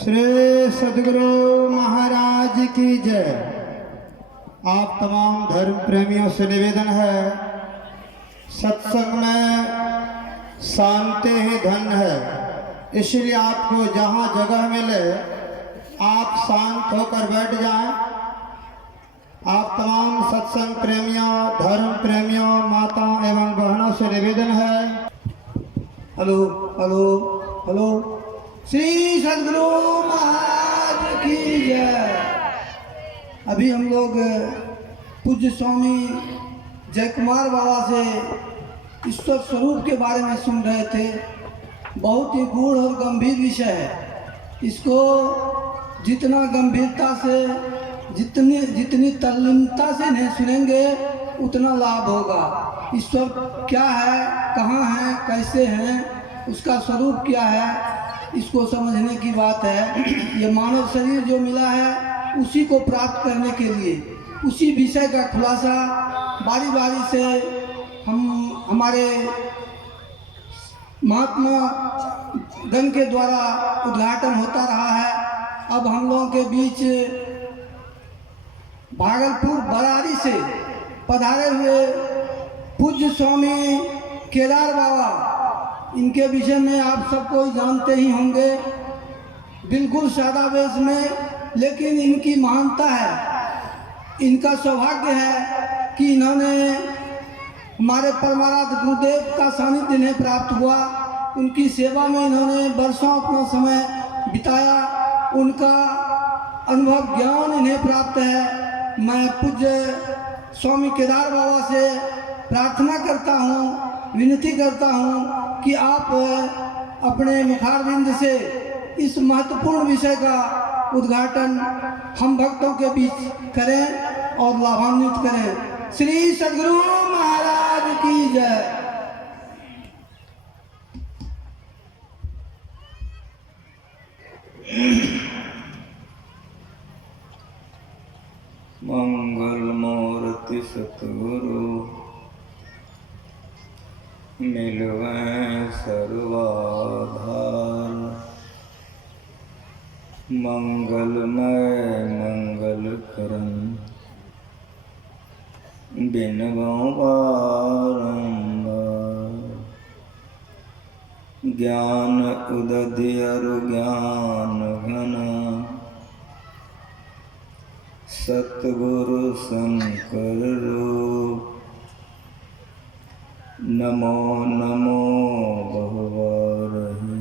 श्री सद्गुरु महाराज की जय। आप तमाम धर्म प्रेमियों से निवेदन है, सत्संग में शांति ही धन है, इसलिए आपको जहाँ जगह मिले आप शांत होकर बैठ जाएं। आप तमाम सत्संग प्रेमियों, धर्म प्रेमियों, माता एवं बहनों से निवेदन है। Hello hello hello. Shri Sadguru Maharaj की जय। अभी हम लोग पूज्य स्वामी जयकुमार बाबा से ईश्वर स्वरूप के बारे में सुन रहे थे। बहुत ही गूढ़ और गंभीर विषय है। इसको जितना गंभीरता से, जितनी तल्लीनता से नहीं सुनेंगे उतना लाभ होगा। ईश्वर क्या है, कहाँ है, कैसे हैं, उसका स्वरूप क्या है, इसको समझने की बात है। ये मानव शरीर जो मिला है उसी को प्राप्त करने के लिए उसी विषय का खुलासा बारी बारी से हमारे महात्मा गण के द्वारा उद्घाटन होता रहा है। अब हम लोगों के बीच भागलपुर बरारी से पधारे हुए पूज्य स्वामी केदार बाबा, इनके विषय में आप सब कोई जानते ही होंगे। बिल्कुल सादा वेश में, लेकिन इनकी महानता है। इनका सौभाग्य है कि इन्होंने हमारे परमाराध्य गुरुदेव का सानिध्य इन्हें प्राप्त हुआ। उनकी सेवा में इन्होंने वर्षों अपना समय बिताया। उनका अनुभव ज्ञान इन्हें प्राप्त है। मैं पूज्य स्वामी केदार बाबा से प्रार्थना करता हूँ, विनती करता हूँ कि आप अपने मुखारविंद से इस महत्वपूर्ण विषय का उद्घाटन हम भक्तों के बीच करें और लाभान्वित करें। श्री सद्गुरु महाराज की जय। मंगल मूर्ति सतगुरु मिलवें सर्वाधार। मंगलमय मंगल करन बिनवों बारंबार। ज्ञान उदधि अरु ज्ञान घन सतगुरु शंकर रूप। नमो नमो बहुवारहि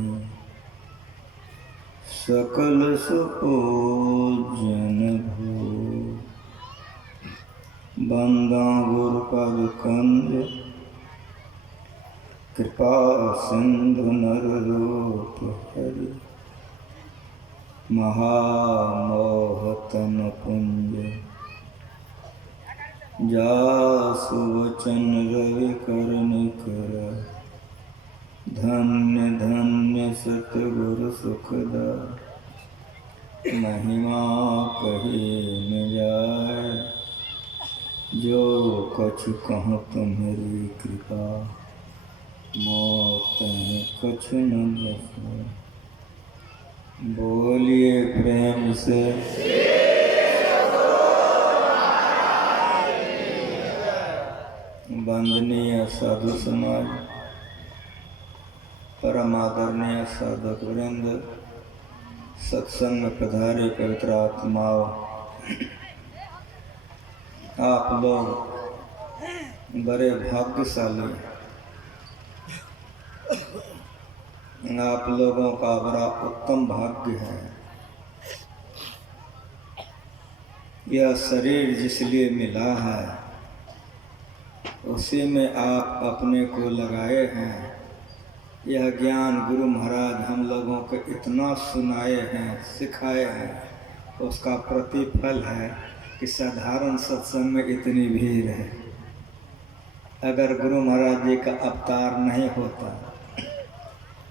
सकल सुपूजन भो। बंदा गुरु कर कंज कृपा सिंधु नर रूप हरि। महामोहतन पुंज जासु वचन रवि कर निकर। धन्य धन्य सतगुरु सुखदा महिमा कही न जाय। जो कछु कहूँ तुम्हारी कृपा मोत कछु न बसै। बोलिए प्रेम से वंदनीय साधु समाज, परम आदरणीय साधक वृंद, सत्संग में पधारे पवित्र आत्माओं, आप लोग बड़े भाग्यशाली। आप लोगों का बड़ा उत्तम भाग्य है। यह शरीर जिस लिए मिला है उसी में आप अपने को लगाए हैं। यह ज्ञान गुरु महाराज हम लोगों को इतना सुनाए हैं, सिखाए हैं, उसका प्रतिफल है कि साधारण सत्संग में इतनी भीड़ है। अगर गुरु महाराज जी का अवतार नहीं होता,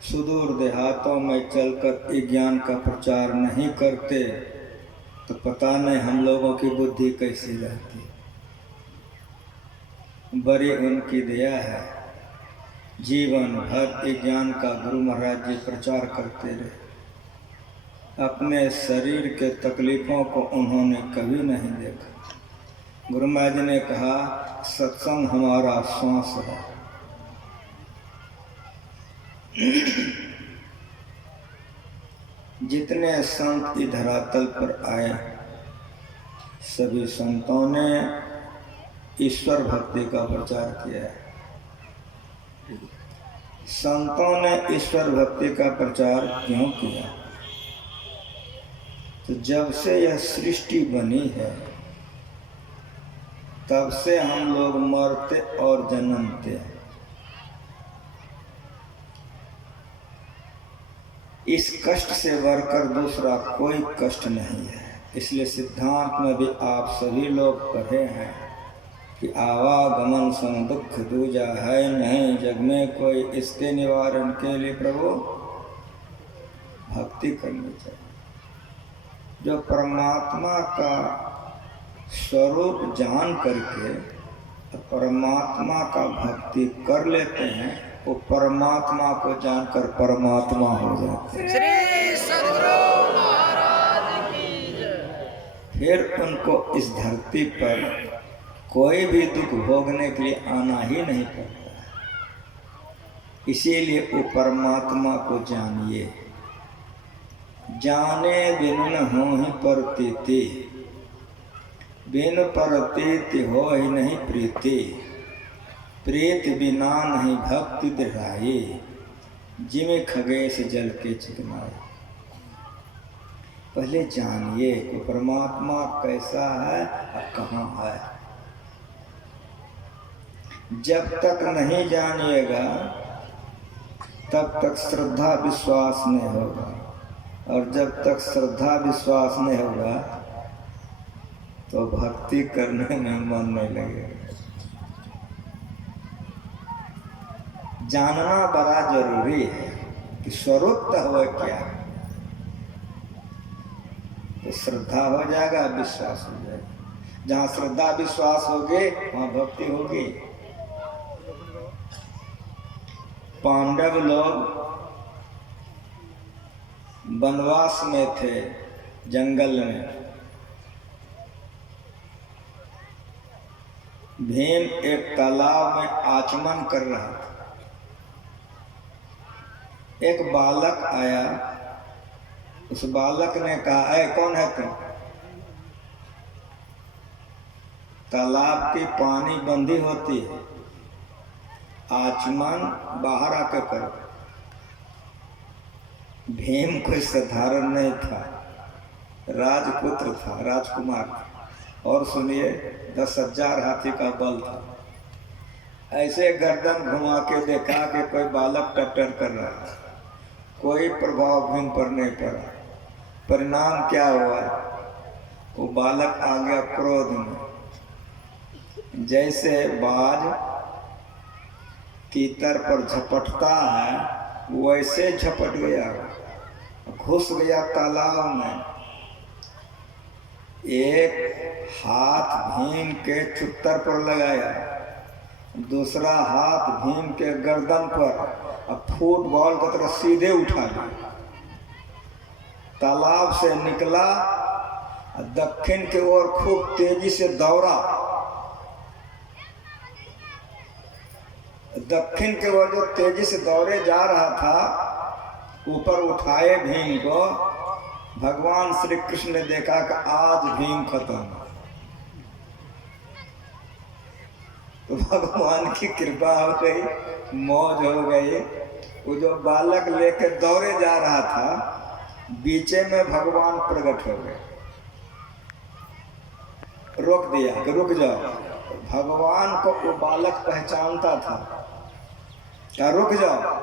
सुदूर देहातों में चलकर ज्ञान का प्रचार नहीं करते, तो पता नहीं हम लोगों की बुद्धि कैसी रहती। बड़ी उनकी दया है। जीवन भर ये ज्ञान का गुरु महाराज जी प्रचार करते रहे। अपने शरीर के तकलीफ़ों को उन्होंने कभी नहीं देखा। गुरु महाराज जी ने कहा, सत्संग हमारा श्वास है। जितने संत इस धरातल पर आए, सभी संतों ने ईश्वर भक्ति का प्रचार किया है। संतों ने ईश्वर भक्ति का प्रचार क्यों किया? तो जब से यह सृष्टि बनी है, तब से हम लोग मरते और जन्मते हैं। इस कष्ट से बढ़कर दूसरा कोई कष्ट नहीं है। इसलिए सिद्धांत में भी आप सभी लोग पढ़े हैं कि आवागमन सम दुख दूजा है नहीं, जग में कोई, इसके निवारण के लिए प्रभु भक्ति करनी चाहिए। जो परमात्मा का स्वरूप जान करके परमात्मा का भक्ति कर लेते हैं, वो परमात्मा को जानकर परमात्मा हो जाते हैं। श्री सद्गुरु महाराज की जय। फिर उनको इस धरती पर कोई भी दुख भोगने के लिए आना ही नहीं पड़ता है। इसीलिए वो परमात्मा को जानिए। जाने बिन न हो ही परतीति, बिन परतीति हो ही नहीं प्रीति, प्रीत बिना नहीं भक्ति दृढ़ाई, जिमे खगेश जल के चिकनाए। पहले जानिए कि परमात्मा कैसा है और कहाँ है। जब तक नहीं जानिएगा, तब तक श्रद्धा विश्वास नहीं होगा, और जब तक श्रद्धा विश्वास नहीं होगा तो भक्ति करने में मन नहीं लगेगा। जानना बड़ा जरूरी है कि स्वरूप तो हो क्या। तो श्रद्धा हो जाएगा, विश्वास हो जाएगा। जहाँ श्रद्धा विश्वास होगी वहाँ भक्ति होगी। पांडव लोग वनवास में थे, जंगल में। भीम एक तालाब में आचमन कर रहा था। एक बालक आया। उस बालक ने कहा, ऐ कौन है तुम? तालाब की पानी बंदी होती है, आचमन बाहर आकर करो। भीम कोई साधारण नहीं था, राजपुत्र था, राजकुमार था। और सुनिए, 10,000 हाथी का बल था। ऐसे गर्दन घुमा के देखा कि कोई बालक टट्टर कर रहा था। कोई प्रभाव भीम पर नहीं पड़ा। परिणाम क्या हुआ? वो बालक आ गया क्रोध में। जैसे बाज तीतर पर झपटता है, वैसे झपट गया, घुस गया तालाब में। एक हाथ भीम के चुत्तर पर लगाया, दूसरा हाथ भीम के गर्दन पर, अब फुटबॉल की तरह सीधे उठा लिया। तालाब से निकला, दक्षिण की ओर खूब तेजी से दौड़ा। दक्षिण की ओर जो तेजी से दौड़े जा रहा था, ऊपर उठाए भीम को। भगवान श्री कृष्ण ने देखा कि आज भीम खत्म। तो भगवान की कृपा हो गई, मौज हो गई। वो जो बालक लेके दौड़े जा रहा था, बीचे में भगवान प्रकट हो गए, रोक दिया कि रुक जाओ। भगवान को वो बालक पहचानता था, क्या रुक जाओ।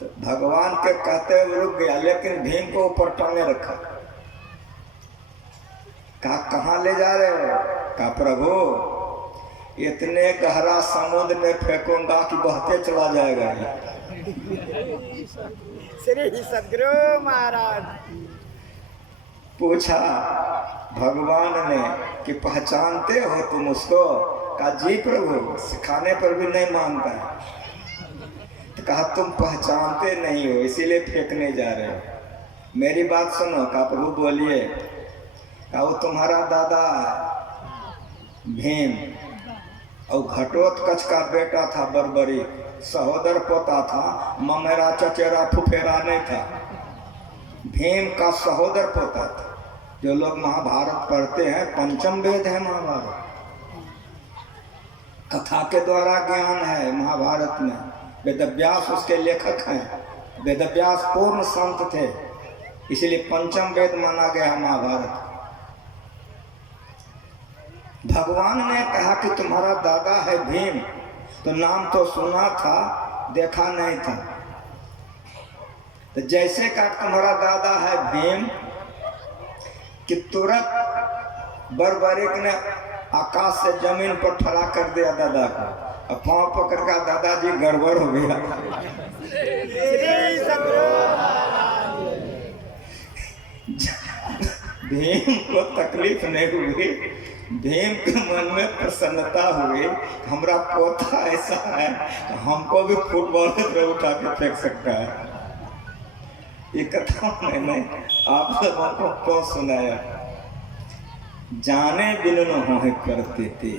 तो भगवान के कहते हुए रुक गया, लेकिन भीम को ऊपर टांगे रखा। कहा, कहाँ ले जा रहे हो? कहा, प्रभु इतने गहरा समुद्र में फेंकूंगा कि बहते चला जाएगा। श्री सद्गुरु महाराज। पूछा भगवान ने कि पहचानते हो तुम उसको? कहा जी प्रभु, सिखाने पर भी नहीं मानता है। तो कहा तुम पहचानते नहीं हो इसीलिए फेंकने जा रहे हो। मेरी बात सुनो। कहा प्रभु बोलिए। कहा वो तुम्हारा दादा भीम और घटोत्कच का बेटा था बर्बरी, सहोदर पोता था, ममेरा चचेरा फुफेरा नहीं था। भीम का सहोदर पोता था। जो लोग महाभारत पढ़ते हैं, पंचम वेद है महाभारत, कथा के द्वारा ज्ञान है महाभारत में। वेदव्यास उसके लेखक हैं। वेदव्यास पूर्ण संत थे, इसलिए पंचम वेद माना गया महाभारत। भगवान ने कहा कि तुम्हारा दादा है भीम, तो नाम तो सुना था, देखा नहीं था। तो जैसे का तुम्हारा दादा है भीम कि तुरंत बर्बरिक ने आकाश से जमीन पर ठड़ा कर दिया दादा को, और पाँव पकड़ कर दादाजी गड़बड़ हो गया। भीम को तकलीफ नहीं हुई, भीम के मन में प्रसन्नता हुई। हमारा पोता ऐसा है हमको भी फुटबॉल पे उठा के फेंक सकता है। ये कथा मैंने आप लोगों को क्यों सुनाया? जाने बिन न हो करते थे,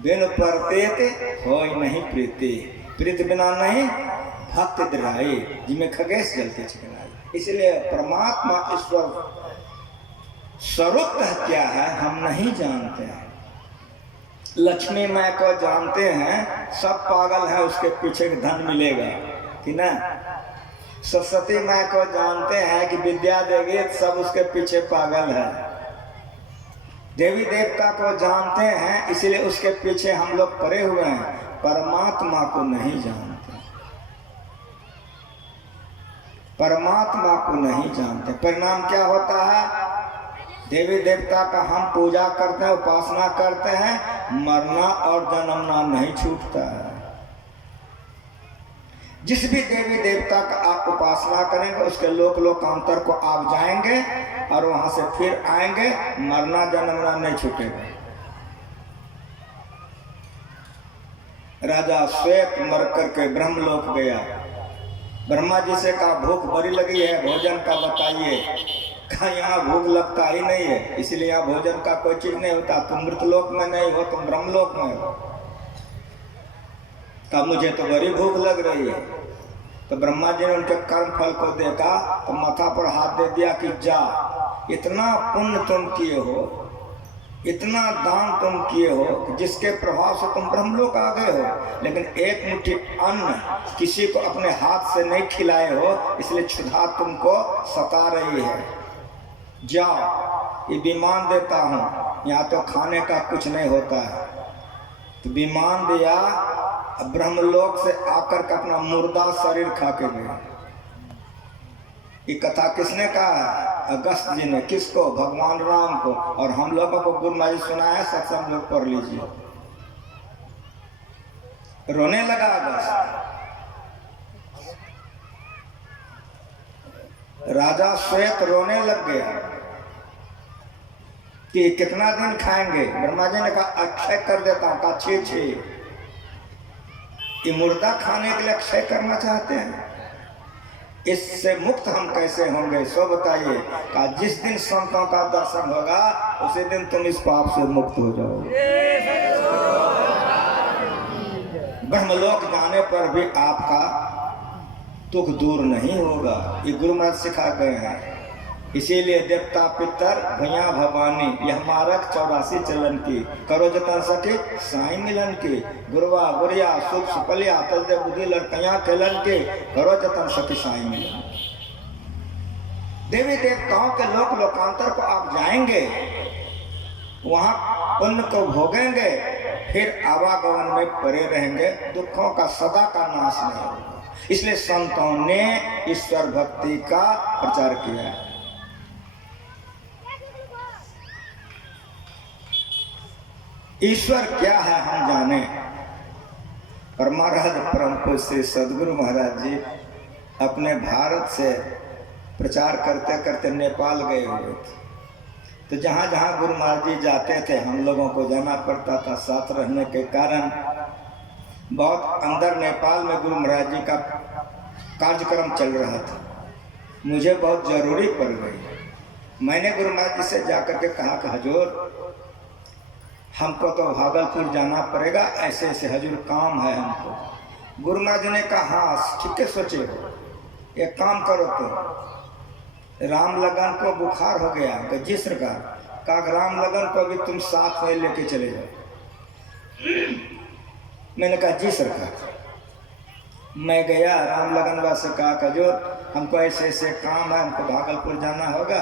बिन परते थे हो नहीं प्रीति, प्रीत बिना नहीं भक्त दृढ़ाई, जिसमें खगेश जलते चिकनाई। इसलिए परमात्मा ईश्वर स्वरूप क्या है हम नहीं जानते हैं। लक्ष्मी माँ को जानते हैं, सब पागल है उसके पीछे धन मिलेगा कि ना। सरस्वती माँ को जानते हैं कि विद्या देगी, सब उसके पीछे पागल है। देवी देवता को जानते हैं, इसलिए उसके पीछे हम लोग पड़े हुए हैं। परमात्मा को नहीं जानते, परमात्मा को नहीं जानते। परिणाम क्या होता है? देवी देवता का हम पूजा करते हैं, उपासना करते हैं, मरना और जन्मना नहीं छूटता है। जिस भी देवी देवता का आप उपासना करेंगे उसके लोक लोकांतर को आप जाएंगे और वहां से फिर आएंगे, मरना जन्मना नहीं छूटेगा। राजा श्वेत मर करके ब्रह्मलोक गया। ब्रह्मा जी से कहा भूख बड़ी लगी है, भोजन का बताइए। कहा यहाँ भूख लगता ही नहीं है, इसलिए यहाँ भोजन का कोई चीज नहीं होता। तुम मृतलोक में नहीं हो, तुम ब्रह्मलोक में हो। कहा मुझे तो बड़ी भूख लग रही है। तो ब्रह्मा जी ने उनके कर्म फल को देखा तो माथा पर हाथ दे दिया कि जा, इतना पुण्य तुम किए हो, इतना दान तुम किए हो, जिसके प्रभाव से तुम ब्रह्मलोक आ गए हो, लेकिन एक मुट्ठी अन्न किसी को अपने हाथ से नहीं खिलाए हो, इसलिए क्षुधा तुमको सता रही है। जाओ, ये विमान देता हूँ, यहाँ तो खाने का कुछ नहीं होता है। तो विमान दिया, ब्रह्मलोक से आकर के अपना मुर्दा शरीर खा के गए। ये कथा किसने कहा है? अगस्त जी ने। किसको? भगवान राम को। और हम लोगों को गुरु महाराज सुनाया, सत्संग लोग पढ़ लीजिए। रोने लगा अगस्त। राजा श्वेत रोने लग गया कि कितना दिन खाएंगे। ब्रह्मा जी ने कहा अक्षय कर देता हूं। कहा छी छी, ये मुर्दा खाने के लिए अक्षय करना चाहते हैं? इससे मुक्त हम कैसे होंगे? सो बताइए। कहा जिस दिन संतों का दर्शन होगा उसी दिन तुम इस पाप से मुक्त हो जाओगे। ब्रह्मलोक जाने पर भी आपका दुख दूर नहीं होगा, ये गुरु महाराज सिखा गए हैं। इसीलिए देवता पितर भैया भवानी, यह मारक 84 चलन की, करो जतन सके साई मिलन की, गुरुआ गुरिया सुख सुपलिया तजदे बुद्धि लड़कैया खेलन के, करो जतन सके साई मिलन। देवी देवताओं के लोक लोकांतर को आप जाएंगे, वहां पुण्य को भोगेंगे, फिर आवागमन में पड़े रहेंगे, दुखों का सदा का नाश नहीं होगा। इसलिए संतों ने ईश्वर भक्ति का प्रचार किया है। ईश्वर क्या है हम जाने। परमाराध परम पूज्य श्री सदगुरु महाराज जी अपने भारत से प्रचार करते करते नेपाल गए हुए थे। तो जहाँ जहाँ गुरु महाराज जी जाते थे हम लोगों को जाना पड़ता था। साथ रहने के कारण बहुत अंदर नेपाल में गुरु महाराज जी का कार्यक्रम चल रहा था, मुझे बहुत ज़रूरी पड़ गई। मैंने गुरु महाराज जी से जाकर के कहा कि हजूर हमको तो भागलपुर जाना पड़ेगा, ऐसे ऐसे हजूर काम है हमको। गुरु महाराज जी ने कहा हाँ ठीक है सोचे हो, एक काम करो तो राम लगन को बुखार हो गया तो जी सरकार कहा राम लगन को भी तुम साथ में लेके चले जाओ। मैंने कहा जी सरकार। मैं गया राम लगन बा से कहा हजूर हमको ऐसे ऐसे काम है, हमको भागलपुर जाना होगा,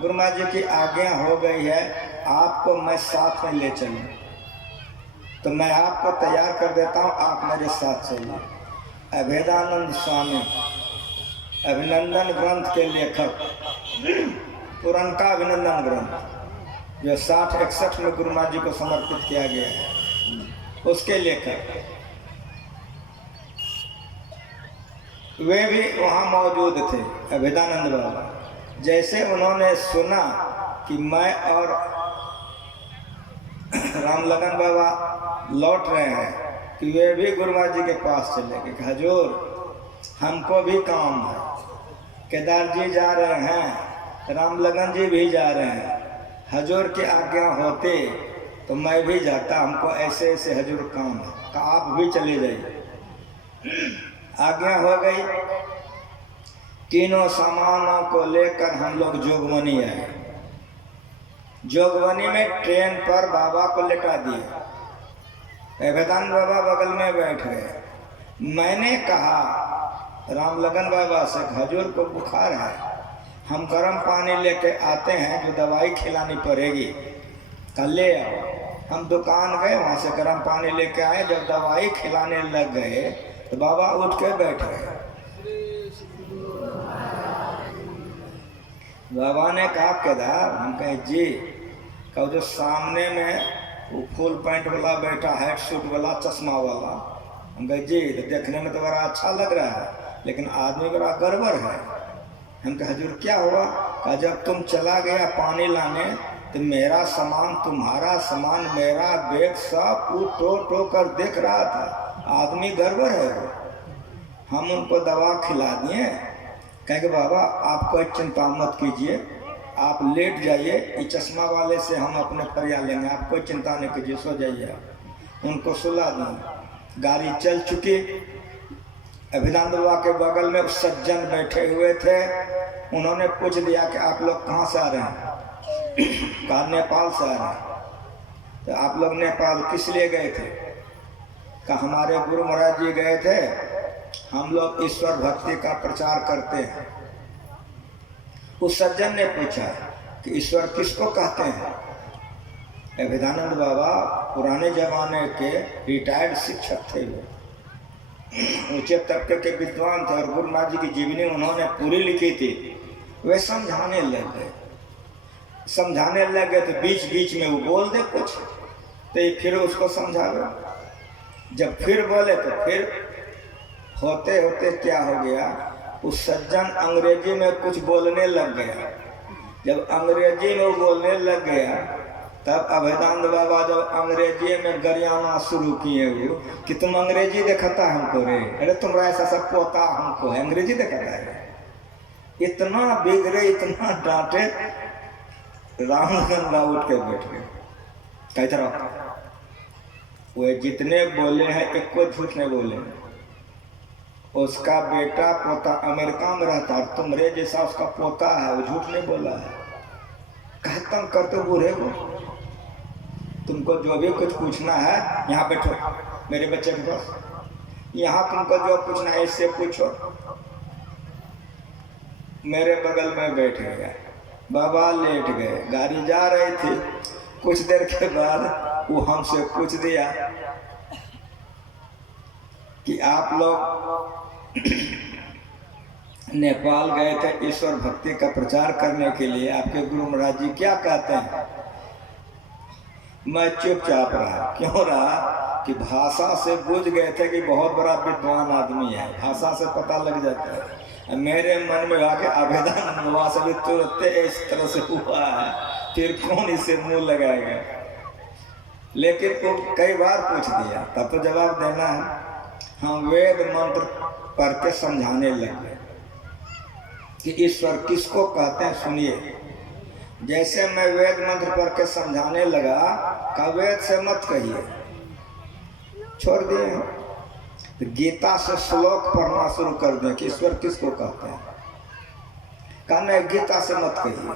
गुरु महाराज जी की आज्ञा हो गई है, आपको मैं साथ में ले चलूँ तो मैं आपको तैयार कर देता हूँ, आप मेरे साथ चलिए। अभेदानंद स्वामी अभिनंदन ग्रंथ के लेखक, पुरनका अभिनंदन ग्रंथ जो 60-61 में गुरु महाराज जी को समर्पित किया गया है, उसके लेखक वे भी वहाँ मौजूद थे। अभेदानंद बाबा जैसे उन्होंने सुना कि मैं और राम लगन बाबा लौट रहे हैं कि वे भी गुरु महाराज जी के पास चले गए। हजूर हमको भी काम है, केदार जी जा रहे हैं, राम लगन जी भी जा रहे हैं, हजूर की आज्ञा होते तो मैं भी जाता, हमको ऐसे ऐसे हजूर काम है, तो आप भी चले जाइए। आज्ञा हो गई। तीनों सामानों को लेकर हम लोग जोगबनी आए। जोगबनी में ट्रेन पर बाबा को लेटा दिए। अभेदानंद बाबा बगल में बैठ गए। मैंने कहा राम लगन बाबा से हजूर को बुखार है, हम गर्म पानी लेके आते हैं जो दवाई खिलानी पड़ेगी, कल ले आओ। हम दुकान गए, वहाँ से गर्म पानी लेके आए। जब दवाई खिलाने लग गए तो बाबा उठ के बैठ गए। बाबा ने कहा केदार, हम कहे जी। कहा जो सामने में वो फुल पैंट वाला बैठा है, सूट वाला, चश्मा वाला, हम कहे जी तो देखने में तो बड़ा अच्छा लग रहा है लेकिन आदमी बड़ा गड़बड़ है। हम कहे हजूर क्या हुआ? कहा जब तुम चला गया पानी लाने तो मेरा सामान तुम्हारा सामान मेरा बैग सब टो टो कर देख रहा था, आदमी गड़बड़ है वो। हम उनको दवा खिला दिए। कहेंगे बाबा आप कोई चिंता मत कीजिए, आप लेट जाइए, इस चश्मा वाले से हम अपने फरिया लेंगे, आप कोई चिंता नहीं कीजिए, सो जाइए। उनको सुला दें। गाड़ी चल चुकी। अभिनंद बाबा के बगल में सज्जन बैठे हुए थे। उन्होंने पूछ लिया कि आप लोग कहाँ से आ रहे हैं? कहा नेपाल से आ रहे हैं। तो आप लोग नेपाल किस लिए गए थे? कहा हमारे गुरु महाराज जी गए थे, हम लोग ईश्वर भक्ति का प्रचार करते हैं। उस सज्जन ने पूछा कि ईश्वर किसको कहते हैं? अभेदानंद बाबा पुराने जमाने के रिटायर्ड शिक्षक थे, वो ऊंचे तबके के विद्वान थे और गुरु महाराज जी की जीवनी उन्होंने पूरी लिखी थी। वे समझाने लग गए तो बीच बीच में वो बोल दे कुछ, तो ये फिर उसको समझावे। जब फिर बोले तो फिर होते होते क्या हो गया, उस सज्जन अंग्रेजी में कुछ बोलने लग गया। जब अंग्रेजी में वो बोलने लग गया तब अभेदानंद बाबा जब अंग्रेजी में गरियाना शुरू किए वो कि तुम अंग्रेजी दिखाता हमको रे, अरे तुम्हारा ऐसा सब पोता हमको है, अंग्रेजी दिखाता है। इतना बिगड़े, इतना डांटे, राम लगन बाबा उठ के बैठ गए। कई तरह वे जितने बोले हैं एक को झूठ नहीं बोले। उसका बेटा पोता अमेरिका में रहता है, तुम्हारे जैसा उसका पोता है, वो झूठ नहीं बोला है। कहता करते बूढ़े को तुमको जो भी कुछ पूछना है यहाँ बैठो मेरे बच्चे के पास, यहाँ तुमको जो पूछना है इससे पूछो। मेरे बगल में बैठ गया। बाबा लेट गए। गाड़ी जा रही थी। कुछ देर के बाद वो हमसे पूछ दिया कि आप लोग नेपाल गए थे ईश्वर भक्ति का प्रचार करने के लिए, आपके गुरु महाराज जी क्या कहते हैं? मैं चुपचाप रहा। क्यों रहा? कि भाषा से बुझ गए थे कि बहुत बड़ा विद्वान आदमी है, भाषा से पता लग जाता है। मेरे मन में आके अभेदानंद बाबा से भी तुरंत इस तरह से हुआ है फिर कौन इसे मुंह लगाएगा। लेकिन वो कई बार पूछ दिया, तब तो जवाब देना है। हम वेद मंत्र पढ़ के समझाने लगे कि ईश्वर किसको कहते हैं। सुनिए, जैसे मैं वेद मंत्र पढ़ के समझाने लगा का वेद से मत कहिए, छोड़ दिए। तो गीता से श्लोक पढ़ना शुरू कर दें कि ईश्वर किसको कहते हैं। कहा नहीं, गीता से मत कहिए।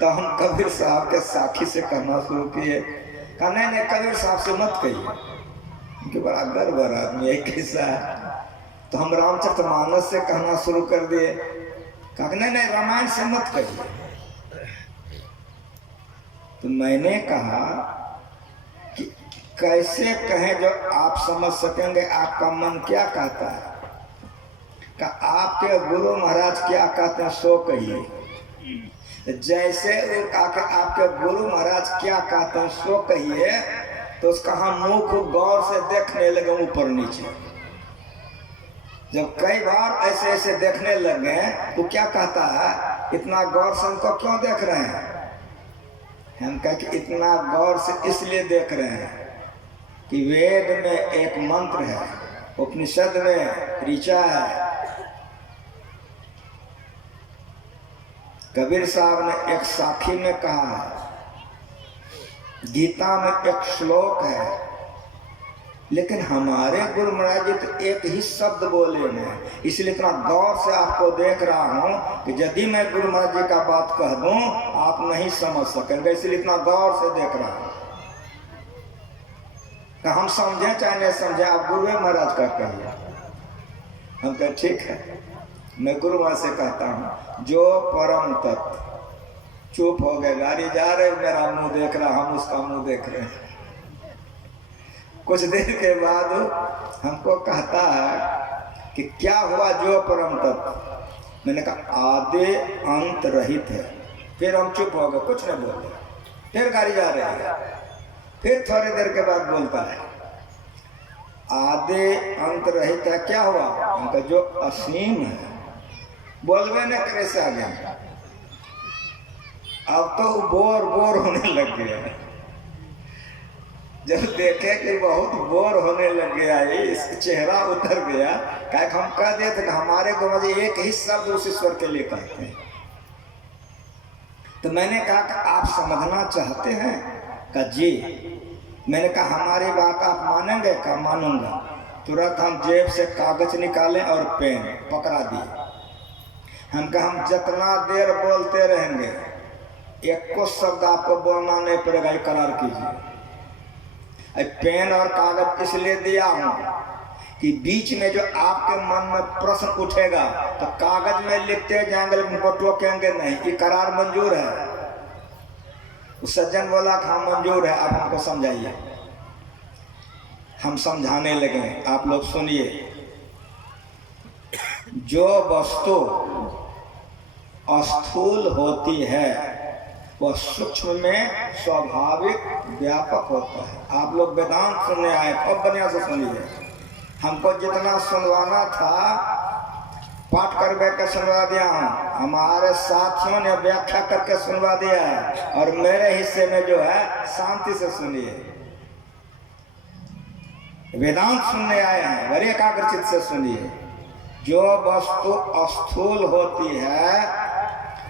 तो हम कबीर साहब के साखी से कहना शुरू किए। कहा नहीं नहीं, कबीर साहब से मत कहिए, उनके बड़ा गर्व आदमी है, कैसा है। तो हम रामचरितमानस से कहना शुरू कर दिए। कहा नहीं नहीं, रामायण से मत कहिए। तो मैंने कहा कि कैसे कहें जो आप समझ सकेंगे, आपका मन क्या कहता है। का आपके गुरु महाराज क्या कहते हैं सो कहिए। जैसे वो आपके गुरु महाराज क्या कहते हैं सो कहिए, तो उसका हम मुंह को गौर से देखने लगे ऊपर नीचे। जब कई बार ऐसे ऐसे देखने लगे तो क्या कहता है, इतना गौर से हमको क्यों देख रहे हैं। हम कहे कि इतना गौर से इसलिए देख रहे हैं कि वेद में एक मंत्र है, उपनिषद में ऋचा है। कबीर साहब ने एक साखी में कहा है, गीता में एक श्लोक है, लेकिन हमारे गुरु महाराज जी तो एक ही शब्द बोले हैं। इसलिए इतना गौर से आपको देख रहा हूं कि यदि मैं गुरु महाराज जी का बात कह दूं आप नहीं समझ सकेंगे, इसलिए इतना गौर से देख रहा हूं। कि हम समझे चाहे नहीं समझे, आप गुरु महाराज का कहिए। हम कहे ठीक है, मैं गुरु महाराज से कहता हूं जो परम तत्व। चुप हो गए, गाड़ी जा रहे, मेरा मुंह देख रहा, हम उसका मुंह देख रहे हैं। कुछ देर के बाद हमको कहता है कि क्या हुआ जो परम तत्व। मैंने कहा आदि अंत रहित है। फिर हम चुप हो गए, कुछ नहीं बोले। फिर गाड़ी जा रही है, फिर थोड़ी देर के बाद बोलता है आदि अंत रहित है, क्या हुआ। उनका जो असीम है, बोलवे न करे से आगे। अब तो बोर होने लग गया। जब देखे कि बहुत बोर होने लग गया, इसका चेहरा उतर गया। क्या हम कह देते कि हमारे को मुझे एक ही शब्द उस ईश्वर के लिए कहते हैं। तो मैंने कहा कि आप समझना चाहते हैं। कहा जी। मैंने कहा हमारी बात आप मानेंगे। कहा मानूंगा। तुरंत हम जेब से कागज निकाले और पेन पकड़ा दिए। हम कहा हम जितना देर बोलते रहेंगे, एक को शब्द आपको बोलना नहीं पड़ेगा, ये करार कीजिए। पेन और कागज इसलिए दिया हूं कि बीच में जो आपके मन में प्रश्न उठेगा तो कागज में लिखते जाएंगे, लेकिन टोकेंगे नहीं। ये करार मंजूर है। उस सज्जन बोला कि हाँ मंजूर है, आप हमको समझाइए। हम समझाने लगे, आप लोग सुनिए। जो वस्तु स्थूल होती है वह सूक्ष्म में स्वाभाविक व्यापक होता है। आप लोग वेदांत सुनने आए, खूब बढ़िया से सुनिए। हमको जितना सुनवाना था पाठ करके सुनवा दिया हूँ, हमारे साथियों ने व्याख्या करके सुनवा दिया है, और मेरे हिस्से में जो है शांति से सुनिए। वेदांत सुनने आए हैं, बड़े एकाग्रचित से सुनिए। जो वस्तु स्थूल होती है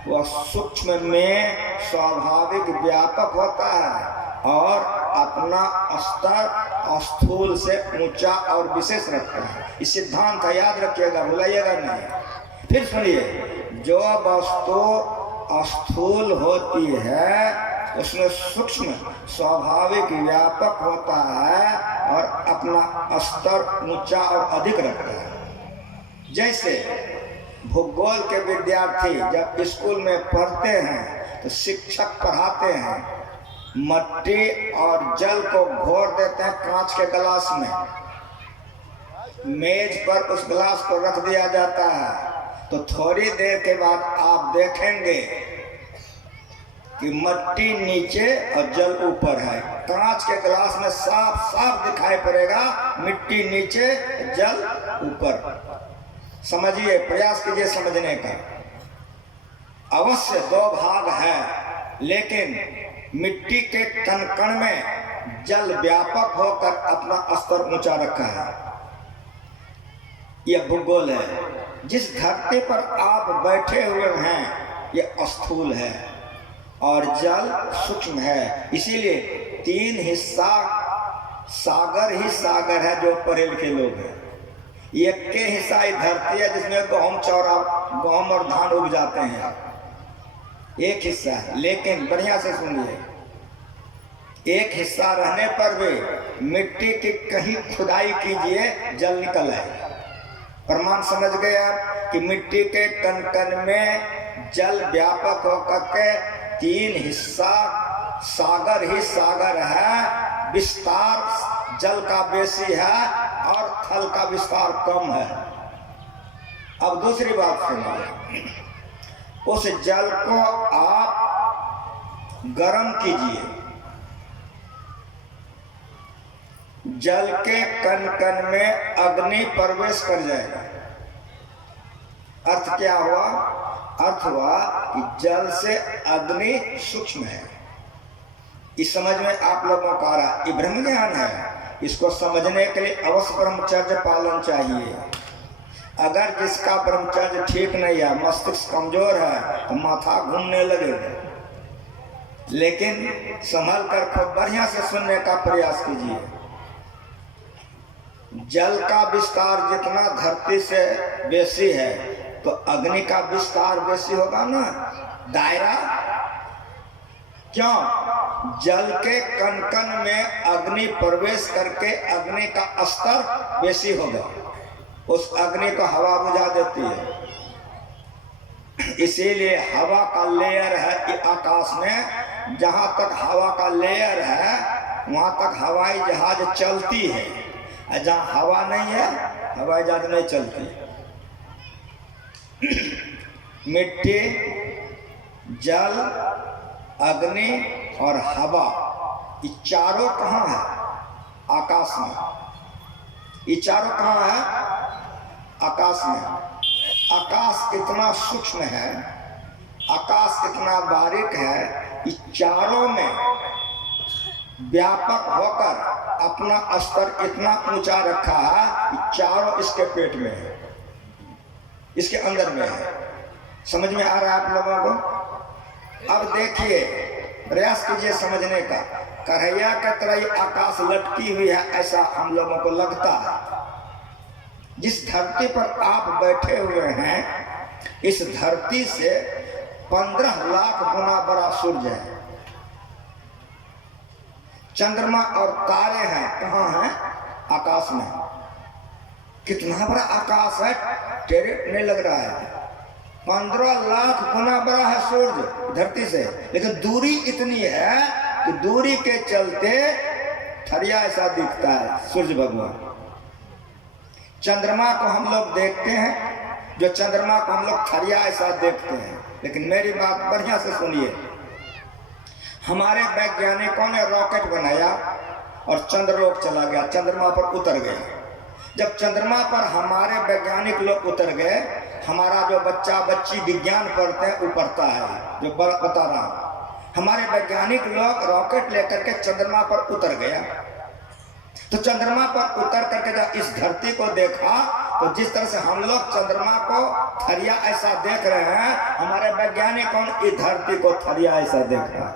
वह सूक्ष्म में स्वाभाविक व्यापक होता है और अपना स्तर स्थूल से ऊंचा और विशेष रखता है। इस सिद्धांत का याद रखिएगा, भुलाइएगा नहीं। फिर सुनिए, जो वस्तु स्थूल होती है उसमें सूक्ष्म स्वाभाविक व्यापक होता है और अपना स्तर ऊंचा और अधिक रखता है। जैसे भूगोल के विद्यार्थी जब स्कूल में पढ़ते हैं तो शिक्षक पढ़ाते हैं, मिट्टी और जल को घोर देते हैं कांच के गिलास में, मेज पर उस गिलास को रख दिया जाता है। तो थोड़ी देर के बाद आप देखेंगे कि मिट्टी नीचे और जल ऊपर है। कांच के गिलास में साफ साफ दिखाई पड़ेगा, मिट्टी नीचे जल ऊपर। समझिए, प्रयास कीजिए समझने का। अवश्य दो भाग है, लेकिन मिट्टी के कण कण में जल व्यापक होकर अपना स्तर ऊंचा रखा है। यह भूगोल है। जिस धरती पर आप बैठे हुए हैं यह स्थूल है और जल सूक्ष्म है। इसीलिए 3 हिस्सा सागर ही सागर है। जो पढ़े लिखे लोग हैं, एक के हिस्सा ही धरती है जिसमें गेहूं और धान उग जाते हैं, एक हिस्सा है। लेकिन बढ़िया से सुनिए, एक हिस्सा रहने पर भी मिट्टी की कहीं खुदाई कीजिए जल निकल आए। प्रमाण समझ गए आप कि मिट्टी के कण कण में जल व्यापक होकर के 3 हिस्सा सागर ही सागर है। विस्तार जल का बेसी है और थल का विस्तार कम है। अब दूसरी बात सुनिए, उस जल को आप गर्म कीजिए, जल के कण कण में अग्नि प्रवेश कर जाएगा। अर्थ क्या हुआ? अर्थ हुआ कि जल से अग्नि सूक्ष्म है। इस समझ में आप लोगों का आ रहा, ये ब्रह्म ज्ञान है। इसको समझने के लिए अवश्य ब्रह्मचर्य पालन चाहिए। अगर जिसका ब्रह्मचर्य ठीक नहीं है, मस्तिष्क कमजोर है, तो माथा घूमने लगेगा। लेकिन संभल कर खूब बढ़िया से सुनने का प्रयास कीजिए। जल का विस्तार जितना धरती से बेसी है तो अग्नि का विस्तार बेसी होगा ना, दायरा। क्यों? जल के कण कण में अग्नि प्रवेश करके अग्नि का स्तर बेसी होगा। उस अग्नि को हवा बुझा देती है। इसीलिए हवा का लेयर है आकाश में। जहां तक हवा का लेयर है वहां तक हवाई जहाज चलती है, और जहां हवा नहीं है हवाई जहाज नहीं चलती। मिट्टी, जल, अग्नि और हवा, ये चारों कहाँ है? आकाश में। ये चारों कहाँ है? आकाश में। आकाश इतना सूक्ष्म है, आकाश इतना बारीक है, ये चारों में व्यापक होकर अपना स्तर इतना ऊंचा रखा है कि चारों इसके पेट में है, इसके अंदर में है। समझ में आ रहा है आप लोगों को? अब देखिए, प्रयास कीजिए समझने का। कन्हैया की तरह आकाश लटकी हुई है ऐसा हम लोगों को लगता है। जिस धरती पर आप बैठे हुए हैं, इस धरती से 15 लाख गुना बड़ा सूर्य है। चंद्रमा और तारे हैं, कहाँ हैं? आकाश में। कितना बड़ा आकाश है, टेढ़े नहीं लग रहा है। 15 लाख गुना बड़ा है सूर्य धरती से, लेकिन दूरी इतनी है कि दूरी के चलते थरिया ऐसा दिखता है सूर्य भगवान। चंद्रमा को हम लोग देखते हैं, जो चंद्रमा को हम लोग थरिया ऐसा देखते हैं। लेकिन मेरी बात बढ़िया से सुनिए, हमारे वैज्ञानिकों ने रॉकेट बनाया और चंद्रलोक चला गया, चंद्रमा पर उतर गया। जब चंद्रमा पर हमारे वैज्ञानिक लोग उतर गए, हमारा जो बच्चा बच्ची विज्ञान पढ़ते हैं वो पढ़ता है, जो बता रहा हूं। हमारे वैज्ञानिक लोग रॉकेट लेकर के चंद्रमा पर उतर गया। तो चंद्रमा पर उतर करके जब इस धरती को देखा, तो जिस तरह से हम लोग चंद्रमा को थरिया ऐसा देख रहे हैं, हमारे वैज्ञानिकों ने इस धरती को थरिया ऐसा देखा।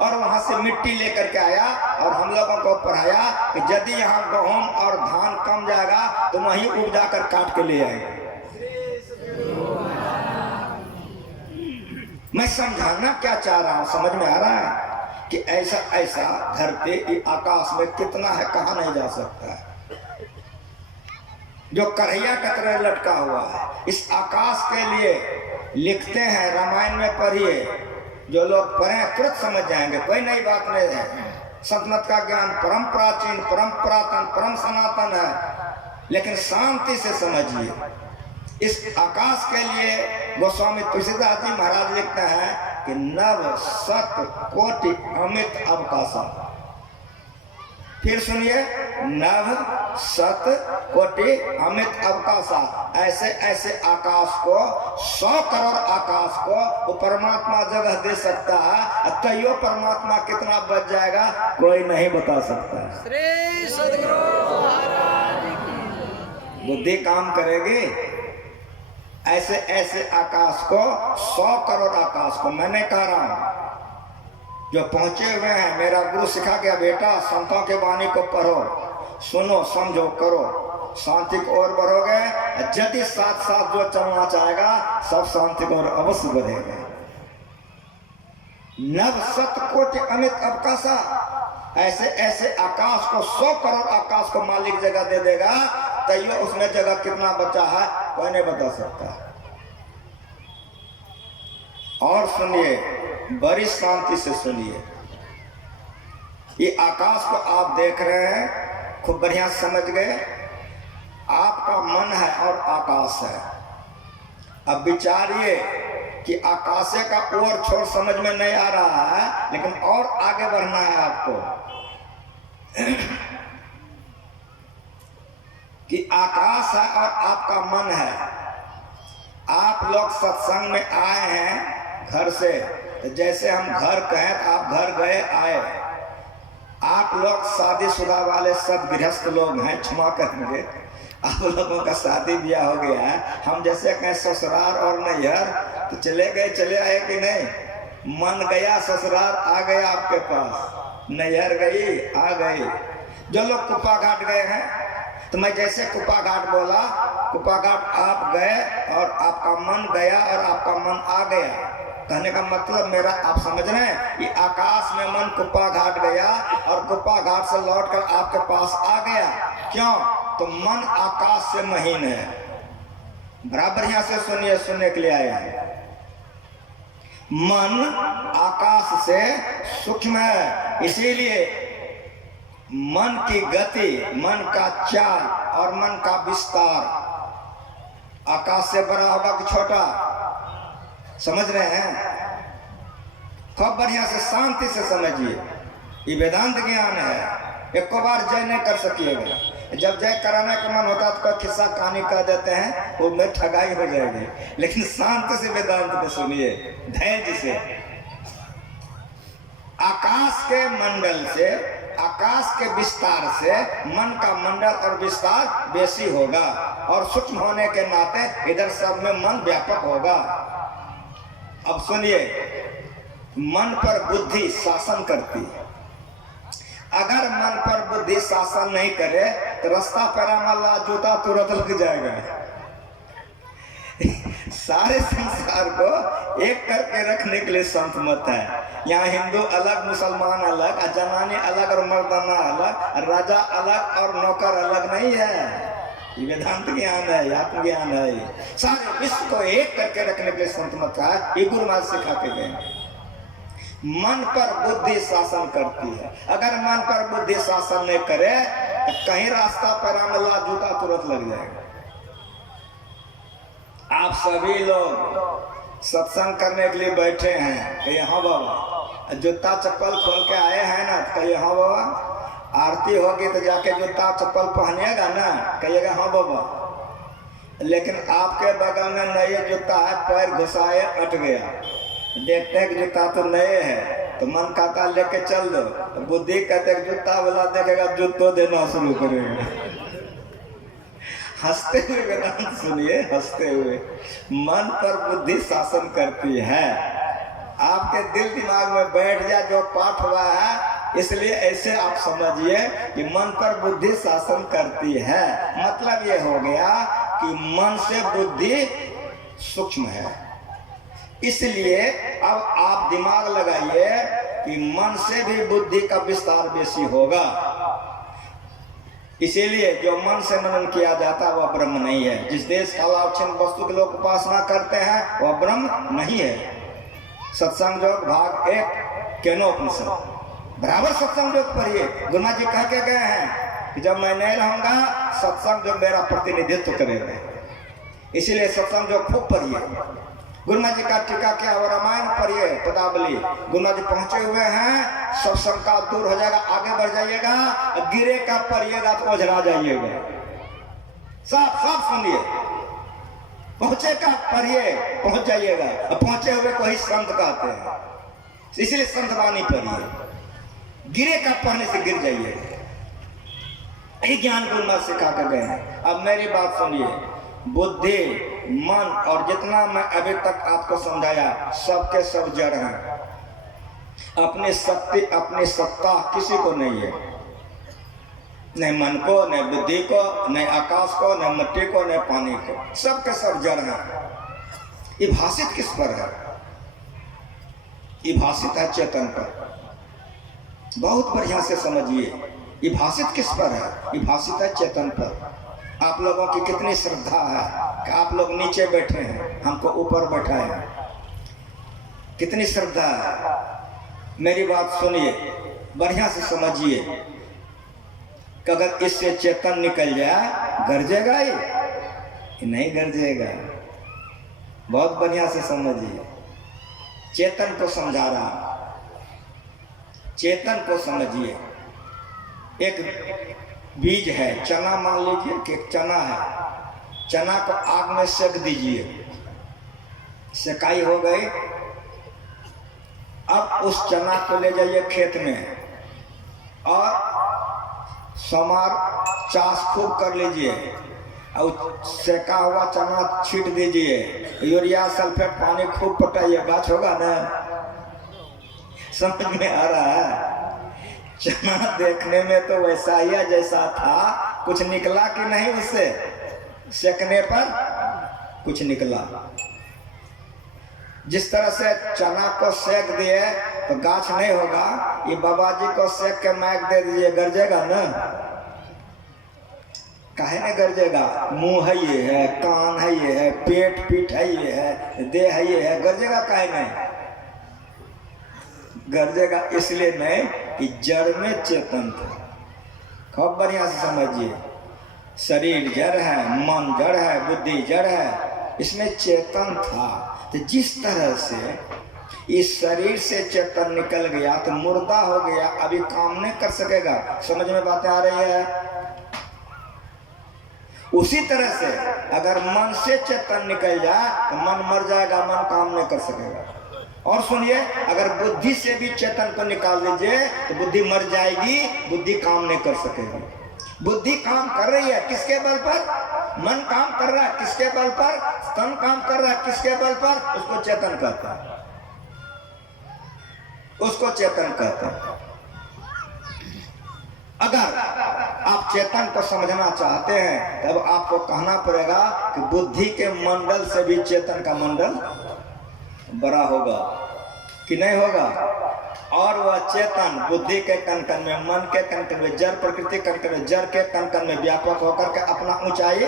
और वहां से मिट्टी लेकर के आया और हम लोगों को पढ़ाया कि यदि यहाँ गेहूं और धान कम जाएगा तो वहीं उपजा कर काट के ले आएंगे। मैं समझाना क्या चाह रहा हूं, समझ में आ रहा है कि ऐसा ऐसा धरती आकाश में कितना है, कहाँ नहीं जा सकता है, जो कन्हैया की तरह लटका हुआ है। इस आकाश के लिए लिखते हैं, रामायण में पढ़िए, जो लोग पढ़े तुरंत समझ जाएंगे, कोई नई बात नहीं है। संतमत का ज्ञान परम प्राचीन, परम पुरातन, परम सनातन है, लेकिन शांति से समझिए। इस आकाश के लिए गोस्वामी तुलसीदास जी महाराज लिखते हैं कि नव सत कोटि अमित अवकाश। फिर सुनिए, नभ सत कोटि अमित अवकाशा, ऐसे ऐसे आकाश को, 100 करोड़ आकाश को वो परमात्मा जगह दे सकता है। तैयो परमात्मा कितना बच जाएगा कोई नहीं बता सकता। श्री सदगुरु महाराज की बुद्धि काम करेगी। ऐसे ऐसे आकाश को, 100 करोड़ आकाश को, मैंने कह रहा हूं जो पहुंचे हुए हैं, मेरा गुरु सिखा गया, बेटा संतों के वाणी को पढ़ो, सुनो, समझो, करो, शांति की ओर बढ़ोगे। यदि साथ साथ जो चलना चाहेगा सब शांति की ओर अवश्य बढ़ेगा। नव सत कोटि अमित अवकाशा, ऐसे ऐसे आकाश को, 100 करोड़ आकाश को मालिक जगह दे देगा, तैयो उसमें जगह कितना बचा है कोई नहीं बता सकता। और सुनिए, बड़ी शांति से सुनिए, ये आकाश को आप देख रहे हैं, खूब बढ़िया समझ गए। आपका मन है और आकाश है। अब विचारिए कि आकाशे का ओर छोर समझ में नहीं आ रहा है, लेकिन और आगे बढ़ना है आपको कि आकाश है और आपका मन है। आप लोग सत्संग में आए हैं घर से, जैसे हम घर कहें तो आप घर गए आए। आप लोग शादीशुदा वाले सदगृहस्थ लोग हैं, क्षमा करेंगे, आप लोगों का शादी ब्याह हो गया है। हम जैसे कहें ससुराल और नैहर, तो चले गए, चले आए कि नहीं? मन गया ससुराल आ गया आपके पास, नैहर गई आ गई। जो लोग कुप्पा घाट गए हैं, तो मैं जैसे कुप्पा घाट बोला, कुप्पा घाट आप गए और आपका मन गया और आपका मन आ गया। कहने का मतलब मेरा आप समझ रहे हैं कि आकाश में मन कुप्पा घाट गया और कुप्पा घाट से लौटकर आपके पास आ गया। क्यों? तो मन आकाश से महीन है। बराबर यहाँ से सुनिए, सुनने के लिए आए हैं। मन आकाश से सूक्ष्म है, इसीलिए मन की गति, मन का चाल और मन का विस्तार आकाश से बड़ा होगा कि छोटा? समझ रहे हैं? खूब बढ़िया से शांति से समझिए, ये वेदांत ज्ञान है। एक बार जय नहीं कर सकिएगा। जब जय कराने का मन होता है तो कोई किस्सा कहानी कह देते हैं, उनमें ठगाई हो जाएगी। लेकिन शांति से वेदांत को सुनिए, धैर्य से। आकाश के मंडल से, आकाश के विस्तार से मन का मंडल और विस्तार बेसी होगा, और सूक्ष्म होने के नाते इधर सब में मन व्यापक होगा। अब सुनिए, मन पर बुद्धि शासन करती है। अगर मन पर बुद्धि शासन नहीं करे तो रास्ता पैरामल्ला जूता तुरंत लग जाएगा। सारे संसार को एक करके रखने के लिए संत मत है। यहाँ हिंदू अलग, मुसलमान अलग, जनानी अलग और मर्दाना अलग, राजा अलग और नौकर अलग नहीं है। ये वेदांत ज्ञान है, आत्मज्ञान है। सारे विश्व को एक करके रखने के लिए संत मत है। ये गुरु महाराज सिखा के गए। मन पर बुद्धि शासन करती है। अगर मन पर बुद्धि शासन नहीं करे तो कहीं रास्ता पैरामल्ला जूता तुरंत लग जाएगा। आप सभी लोग सत्संग करने के लिए बैठे हैं, कहिए हाँ बाबा। जूता चप्पल खोल के आए हैं ना, कहिए हाँ बाबा। आरती होगी तो जाके जूता चप्पल पहनिएगा ना, कहिएगा हाँ बाबा। लेकिन आपके बगल में नए जूता है, पैर घुसाए अट गया, देखते हैं कि जूता तो नए है, तो मन कहता लेके चल दो, तो बुद्धि कहते जूता वाला देखेगा जूतो देना शुरू करेगा। हंसते हुए वेदांत सुनिए, हंसते हुए। मन पर बुद्धि शासन करती है। आपके दिल दिमाग में बैठ जाए जो पाठ हुआ है, इसलिए ऐसे आप समझिए कि मन पर बुद्धि शासन करती है। मतलब ये हो गया कि मन से बुद्धि सूक्ष्म है। इसलिए अब आप दिमाग लगाइए कि मन से भी बुद्धि का विस्तार बेसी होगा। इसीलिए जो मन से मनन किया जाता है वह ब्रह्म नहीं है। जिस देश कालावच्छिन्न वस्तु के लोग उपासना करते हैं वह ब्रह्म नहीं है। सत्संग योग भाग 1 केनोपनिषद, बराबर सत्संग योग पढ़िए। गुरु जी कह के गए हैं कि जब मैं नहीं रहूंगा सत्संग योग मेरा प्रतिनिधित्व करेगा। इसीलिए सत्संग योग खूब पढ़िए। गुरु महाराज जी का टीका क्या हुआ, रामायण पढ़िए पदावली। गुरु महाराज जी पहुंचे हुए हैं, सब शंका दूर हो जाएगा, आगे बढ़ जाइएगा, गिरे का पढ़िएगा तो ओझरा जाइएगा। साफ साफ सुनिए, पहुंचे का पढ़िए पहुंच जाइएगा, पहुंचे हुए को ही संत कहते हैं, इसलिए संत वाणी पढ़िए, गिरे का पढ़ने से गिर जाइए। यही ज्ञान गुरु महाराज सिखा कर गए हैं। अब मेरी बात सुनिए, बुद्धि मन और जितना मैं अभी तक आपको समझाया सबके सब जड़ हैं, अपनी शक्ति अपनी सत्ता किसी को नहीं है, नहीं मन को, नहीं बुद्धि को, नहीं आकाश को, नहीं मिट्टी को, नहीं पानी को, सबके सब जड़ हैं। ये भाषित किस पर है? ये भाषित है चेतन पर। बहुत बढ़िया से समझिए, ये भाषित किस पर है? ये भाषित है चेतन पर। आप लोगों की कितनी श्रद्धा है कि आप लोग नीचे बैठे हैं, हमको ऊपर बैठाए हैं, कितनी श्रद्धा है। मेरी बात सुनिए, बढ़िया से समझिए कि अगर इससे चेतन निकल जाए गरजेगा ये नहीं गरजेगा। बहुत बढ़िया से समझिए, चेतन को समझा रहा, चेतन को समझिए। एक बीज है, चना मान लीजिए कि एक चना है, चना को आग में सेक दीजिए, सेकाई हो गई। अब उस चना को ले जाइए खेत में और समार चास खूब कर लीजिए और सेका हुआ चना छीट दीजिए, यूरिया सल्फेट पानी खूब पटाइए, गाछ होगा ना? समझ में आ रहा है? चना देखने में तो वैसा ही है जैसा था, कुछ निकला कि नहीं उससे? सेकने पर कुछ निकला। जिस तरह से चना को सेक दिए तो गाछ नहीं होगा, ये बाबा जी को सेक के मैक दे दीजिए, गरजेगा ना? काहे नहीं गरजेगा? मुंह है ये है, कान है ये है, पेट पीठ है ये है, देह है ये है, गरजेगा काहे नहीं? गरजेगा इसलिए नहीं कि जड़ में चेतन था। खूब बढ़िया से समझिए, शरीर जड़ है, मन जड़ है, बुद्धि जड़ है, इसमें चेतन था। तो जिस तरह से इस शरीर से चेतन निकल गया तो मुर्दा हो गया, अभी काम नहीं कर सकेगा। समझ में बातें आ रही है? उसी तरह से अगर मन से चेतन निकल जाए तो मन मर जाएगा, मन काम नहीं कर सकेगा। और सुनिए, अगर बुद्धि से भी चेतन को निकाल दीजिए तो बुद्धि मर जाएगी, बुद्धि काम नहीं कर सकेगी। बुद्धि काम कर रही है किसके बल पर? मन काम कर रहा है किसके बल पर? तन काम कर रहा है किसके बल पर? उसको चेतन कहता है, उसको चेतन कहता है। अगर आप चेतन को समझना चाहते हैं तब आपको कहना पड़ेगा कि बुद्धि के मंडल से भी चेतन का मंडल बड़ा होगा कि नहीं होगा। और वह चेतन बुद्धि के कण-कण में, मन के कण-कण में, जड़ प्रकृति कण-कण में, जड़ के कण-कण में व्यापक होकर के अपना ऊंचाई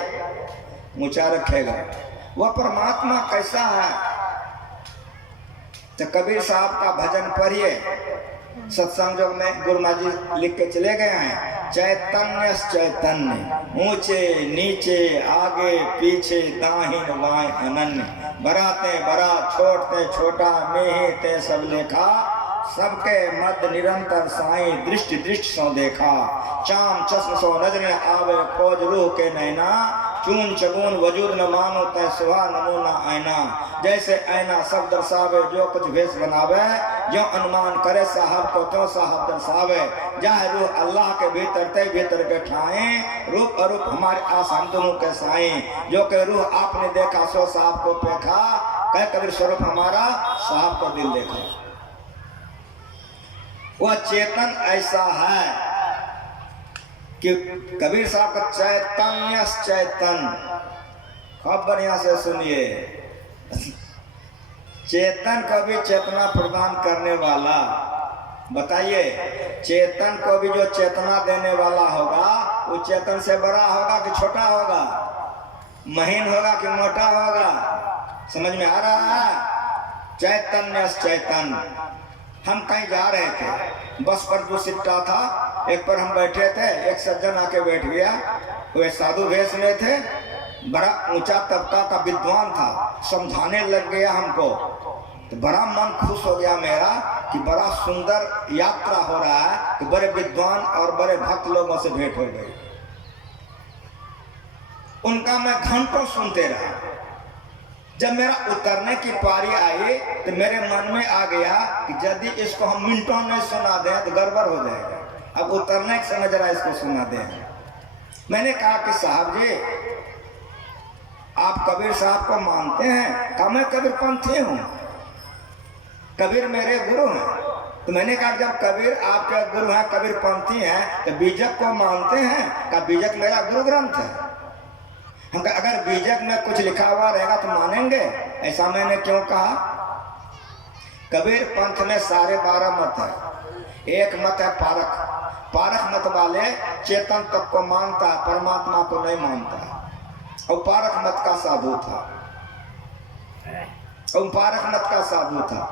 ऊंचा रखेगा। वह परमात्मा कैसा है? तो कबीर साहब का भजन पढ़िए, सत्संग योग में गुरु महाराज जी लिख के चले गए हैं, चैतन्य चैतन्य, ऊंचे नीचे आगे पीछे दाहिन बाएं अनन्य, बराते बड़ा छोड़ते छोटा मेहे ते सब लेखा, सबके मध्य निरंतर साई दृष्टि दृष्टि सो देखा, चाम चश्म सो नजर आवे खोज रूह के नैना, चून चगून वजूद न मानो तय सुहा नमूना आईना, जैसे आईना सब दर्शावे जो कुछ भेष बनावे, जो अनुमान करे साहब को तो साहब दर्शावे, जाहे रूह अल्लाह के भीतर ते भीतर बैठाए, रूप अरूप हमारे आस हम दोनों के साईं, जो के रूह आपने देखा सो साहब को देखा, कह कबीर स्वरूप हमारा साहब को दिल देखा। वह चेतन ऐसा है कि कबीर साहब का चैतन्य चेतन, खूब बढ़िया से सुनिए, चेतन को भी चेतना प्रदान करने वाला, बताइए चेतन को भी जो चेतना देने वाला होगा वो चेतन से बड़ा होगा कि छोटा होगा? महीन होगा कि मोटा होगा? समझ में आ रहा है? चैतन्य चेतन। हम कहीं जा रहे थे, बस पर 2 सिट्टा था, एक पर हम बैठे थे, एक सज्जन आके बैठ गया, वे साधु वेश में थे, बड़ा ऊंचा तबका का विद्वान था, समझाने लग गया हमको, तो बड़ा मन खुश हो गया मेरा कि बड़ा सुंदर यात्रा हो रहा है, कि बड़े विद्वान और बड़े भक्त लोगों से भेंट हो गई। उनका मैं घंटों सुनते रहा। जब मेरा उतरने की पारी आई तो मेरे मन में आ गया कि यदि इसको हम मिनटों में सुना दें तो गड़बड़ हो जाएगा, अब उतरने के समय जरा इसको सुना दें। मैंने कहा कि साहब जी, आप कबीर साहब को मानते हैं? कहा मैं कबीर पंथी हूँ, कबीर मेरे गुरु हैं। तो मैंने कहा जब कबीर आपके गुरु हैं, कबीर पंथी हैं, तो बीजक को मानते हैं? कहा बीजक मेरा गुरु ग्रंथ है। हम कहा अगर बीजक में कुछ लिखा हुआ रहेगा तो मानेंगे। ऐसा मैंने क्यों कहा? कबीर पंथ में सारे 12 मत है। एक मत है पारख, पारख मत वाले चेतन तक को मानता है, परमात्मा को नहीं मानता। और पारख मत का साधु था, और पारख मत का साधु था।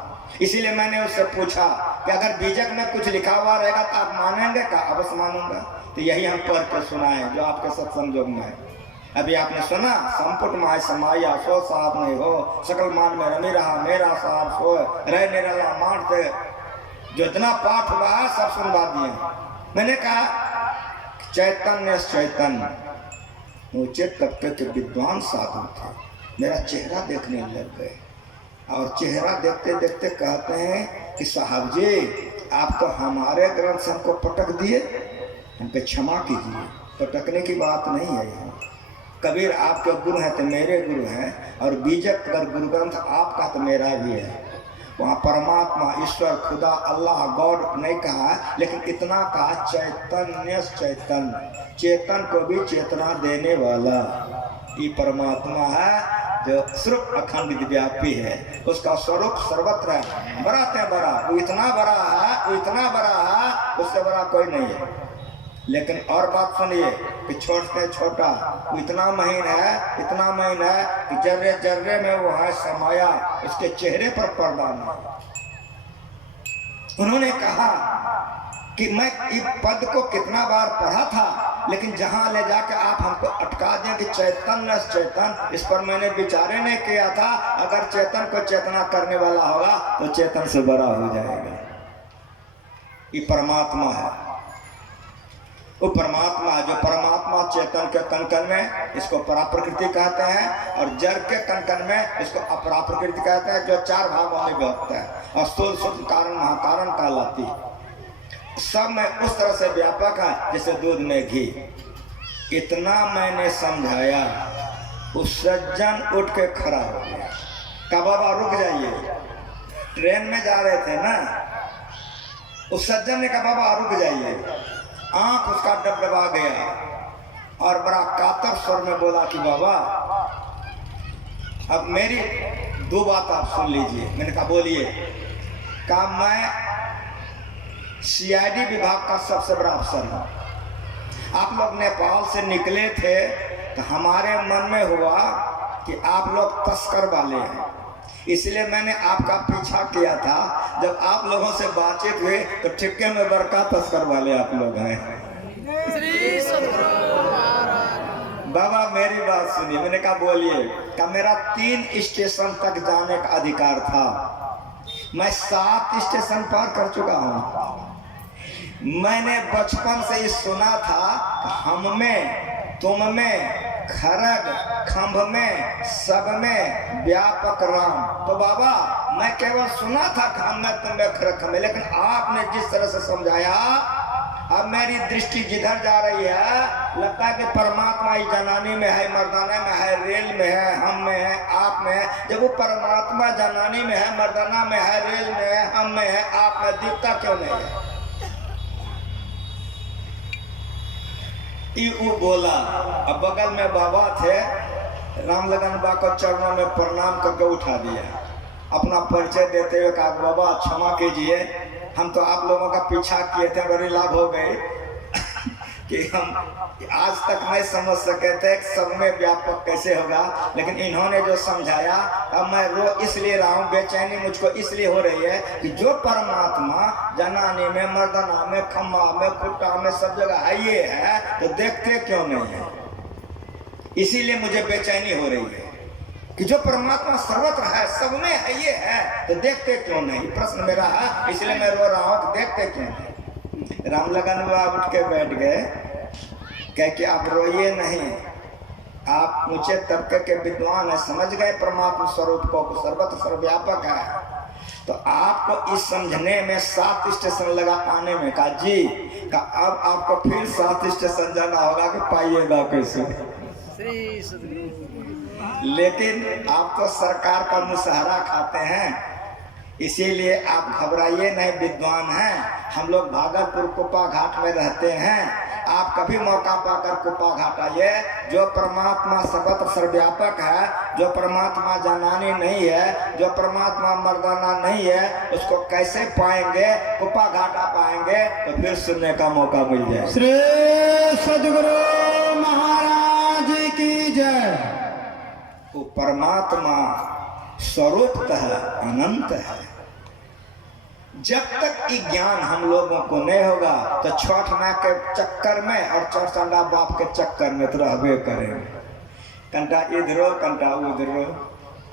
इसीलिए मैंने उससे पूछा कि अगर बीजक में कुछ लिखा हुआ रहेगा तो आप मानेंगे? का अवश्य मानूंगा। तो यही हम पढ़ के सुनाए जो आपके सत्संग योग में है। अभी आपने सुना, संपुट माय समाया सो साहब नहीं हो, सकल मान में रमी रहा मेरा साहब सो रह निरला मानते। जो इतना पाठ हुआ है सब सुनवा दिए। मैंने कहा चैतन्य चैतन्य ऊंचे तबके के विद्वान साधु थे। मेरा चेहरा देखने लग गए और चेहरा देखते देखते कहते हैं कि साहब जी आप तो हमारे ग्रंथ से हमको पटक दिए, हमको क्षमा कीजिए, पटकने की बात नहीं है यहाँ। कबीर आपके गुरु हैं तो मेरे गुरु हैं, और बीजक अगर गुरु ग्रंथ आपका तो मेरा भी है। वहाँ परमात्मा, ईश्वर, खुदा, अल्लाह, गॉड नहीं कहा, लेकिन इतना कहा चैतन्य चैतन्य, चेतन को भी चेतना देने वाला ये परमात्मा है जो स्वरूप अखंड व्यापी है। उसका स्वरूप सर्वत्र है। बड़ा ते बड़ा, वो इतना बड़ा है, वो इतना बड़ा है, उससे बड़ा कोई नहीं है। लेकिन और बात सुनिए कि छोटे छोटा वो इतना महीन है, इतना महीन है कि जर्रे जर्रे में वो है समाया, उसके चेहरे पर पर्दा नहीं। उन्होंने कहा कि मैं इस पद को कितना बार पढ़ा था, लेकिन जहां ले जाकर आप हमको अटका दें कि चैतन्य चेतन, इस पर मैंने विचार नहीं किया था। अगर चेतन को चेतना करने वाला होगा तो चेतन से बड़ा हो जाएगा। ये परमात्मा है, वो परमात्मा है जो परमात्मा चेतन के कनकन में इसको परा प्रकृति कहते हैं, और जड़ के कनकन में इसको अपरा प्रकृति कहते हैं, जो 4 भागों में विभक्त है। और स्थूल सूक्ष्म कारण महाकारण कहलाती, सब में उस तरह से व्यापक है जैसे दूध में घी। इतना मैंने समझाया, उस सज्जन उठ के खड़ा हो गया। कहा बाबा रुक जाइए, ट्रेन में जा रहे थे ना। उस सज्जन ने कहा बाबा रुक जाइए। आंख उसका डबडबा गया और बड़ा कातर स्वर में बोला कि बाबा अब मेरी 2 बात आप सुन लीजिए। मैंने कहा बोलिए। कहा मैं CID विभाग का सबसे बड़ा अफसर हूँ। आप लोग नेपाल से निकले थे तो हमारे मन में हुआ कि आप लोग तस्कर वाले हैं, इसलिए मैंने आपका पीछा किया था। जब आप लोगों से बातचीत हुई तो ठिक्के में बड़का तस्कर वाले आप लोग हैं। बाबा मेरी बात सुनिए। मैंने कहा बोलिए। कहा मेरा 3 स्टेशन तक जाने का अधिकार था, मैं 7 स्टेशन पार कर चुका हूँ। मैंने बचपन से ही सुना था हम में, तुम में, खरग, खंभ में, सब में व्यापक राम। तो बाबा मैं केवल सुना था हम में, तुम में, खरग, खंभ में, लेकिन आपने जिस तरह से समझाया, अब मेरी दृष्टि जिधर जा रही है लगता है कि परमात्मा ही जनानी में है, मर्दाना में है, रेल में है, हम में है, आप में है। जब वो परमात्मा जनानी में है, मर्दाना में है, रेल में है, हम में है, आप में, दिखता क्यों नहीं है? वो बोला। अब बगल में बाबा थे, रामलगन बा को चरणों में प्रणाम करके उठा दिया। अपना परिचय देते हुए कहा बाबा क्षमा कीजिए, हम तो आप लोगों का पीछा किए थे, बड़ी लाभ हो गई कि हम आज तक नहीं समझ सके थे सब में व्यापक कैसे होगा, लेकिन इन्होंने जो समझाया अब मैं रो इसलिए रहा हूँ, बेचैनी मुझको इसलिए हो रही है कि जो परमात्मा जनानी में, मर्दना में, खम्मा में, पुट्टा में, सब जगह है ये है, तो देखते क्यों नहीं है? इसीलिए मुझे बेचैनी हो रही है कि जो परमात्मा सर्वत्र है, सब में है, ये है, तो देखते क्यों नहीं? प्रश्न मेरा है, इसलिए मैं रो रहा हूँ कि देखते क्यों नहीं? रामलगन बाबा उठ के बैठ गए, कह के आप रोइए नहीं, आप ऊंचे तबके के विद्वान है, समझ गए परमात्मा स्वरूप को सर्वत्र सर्वव्यापक है। तो आपको इस समझने में 7 स्टेशन लगा आने में। कहा जी का अब आपको फिर 7 स्टेशन जाना होगा कि पाइएगा कैसे। श्री सद्गुरु। लेकिन आप तो सरकार का मुसहरा खाते हैं, इसीलिए आप घबराइए नहीं, विद्वान हैं। हम लोग भागलपुर कुप्पा घाट में रहते हैं, आप कभी मौका पाकर कुप्पा घाट आइए। जो परमात्मा सर्वत्र सर्वव्यापक है, जो परमात्मा जनानी नहीं है, जो परमात्मा मर्दाना नहीं है, उसको कैसे पाएंगे? कुप्पा घाट आप आएंगे तो फिर सुनने का मौका मिल जाए। श्री सद्गुरु महाराज की जय। वो परमात्मा स्वरूपतः अनंत है। जब तक ये ज्ञान हम लोगों को नहीं होगा तो छठ माँ के चक्कर में और चौचंडा बाप के चक्कर में तो रहबे करेंगे। कंटा इधरो कंटा उधरो।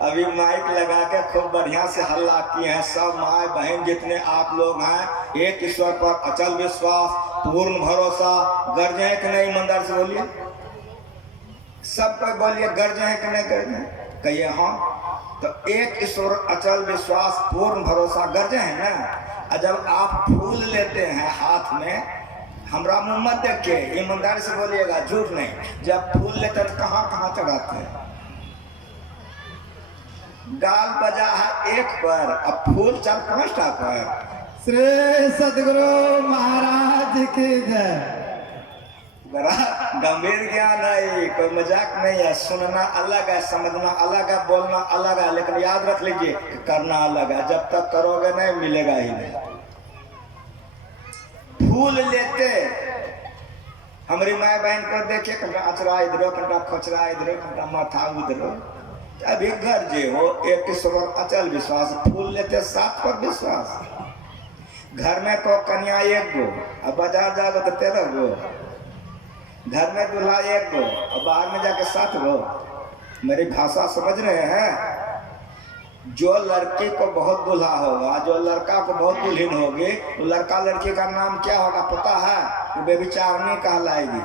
अभी माइक लगा के खूब बढ़िया से हल्ला किए हैं सब माए बहन जितने आप लोग हैं। एक ईश्वर पर अचल विश्वास, पूर्ण भरोसा, गर्जे हैं कि नहीं? ईमानदार से बोलिए, सब कोई बोलिए, गर्जे हैं कि नहीं गर्जे? कहिए हाँ। तो एक ईश्वर, अचल विश्वास, पूर्ण भरोसा, गर्जे हैं ना। और जब आप फूल लेते हैं हाथ में, हमरा मुंह मत देखिए, ईमानदारी से बोलिएगा, झूठ नहीं। जब फूल लेते हैं कहाँ कहाँ चढ़ाते हैं? गाल बजा है एक पर, अब फूल 4-5 पर। श्री सद्गुरु महाराज की जय। बड़ा गंभीर ज्ञान है, कोई मजाक नहीं है। सुनना अलग है, समझना अलग है, बोलना अलग है, लेकिन याद रख लीजिए करना अलग है। जब तक करोगे नहीं मिलेगा ही नहीं। फूल लेते हमारी माँ बहन को देखे, कंटा अचरा इधरो, कंटा खोचरा इधरो, कंटा माथा उधरो। अभी घर जे हो एक ईश्वर अचल विश्वास, फूल लेते 7 पर विश्वास। घर में को कन्या 1 गो, अब बाजार जाओगे तो 13 गो। घर में दूल्हा 1 गो और बाहर में जाके 7 गो। मेरी भाषा समझ रहे हैं? जो लड़की को बहुत दूल्हा होगा, जो लड़का को बहुत दुल्हन होगी, तो लड़का लड़की का नाम क्या होगा पता है? वो बेविचारनी कहलाएगी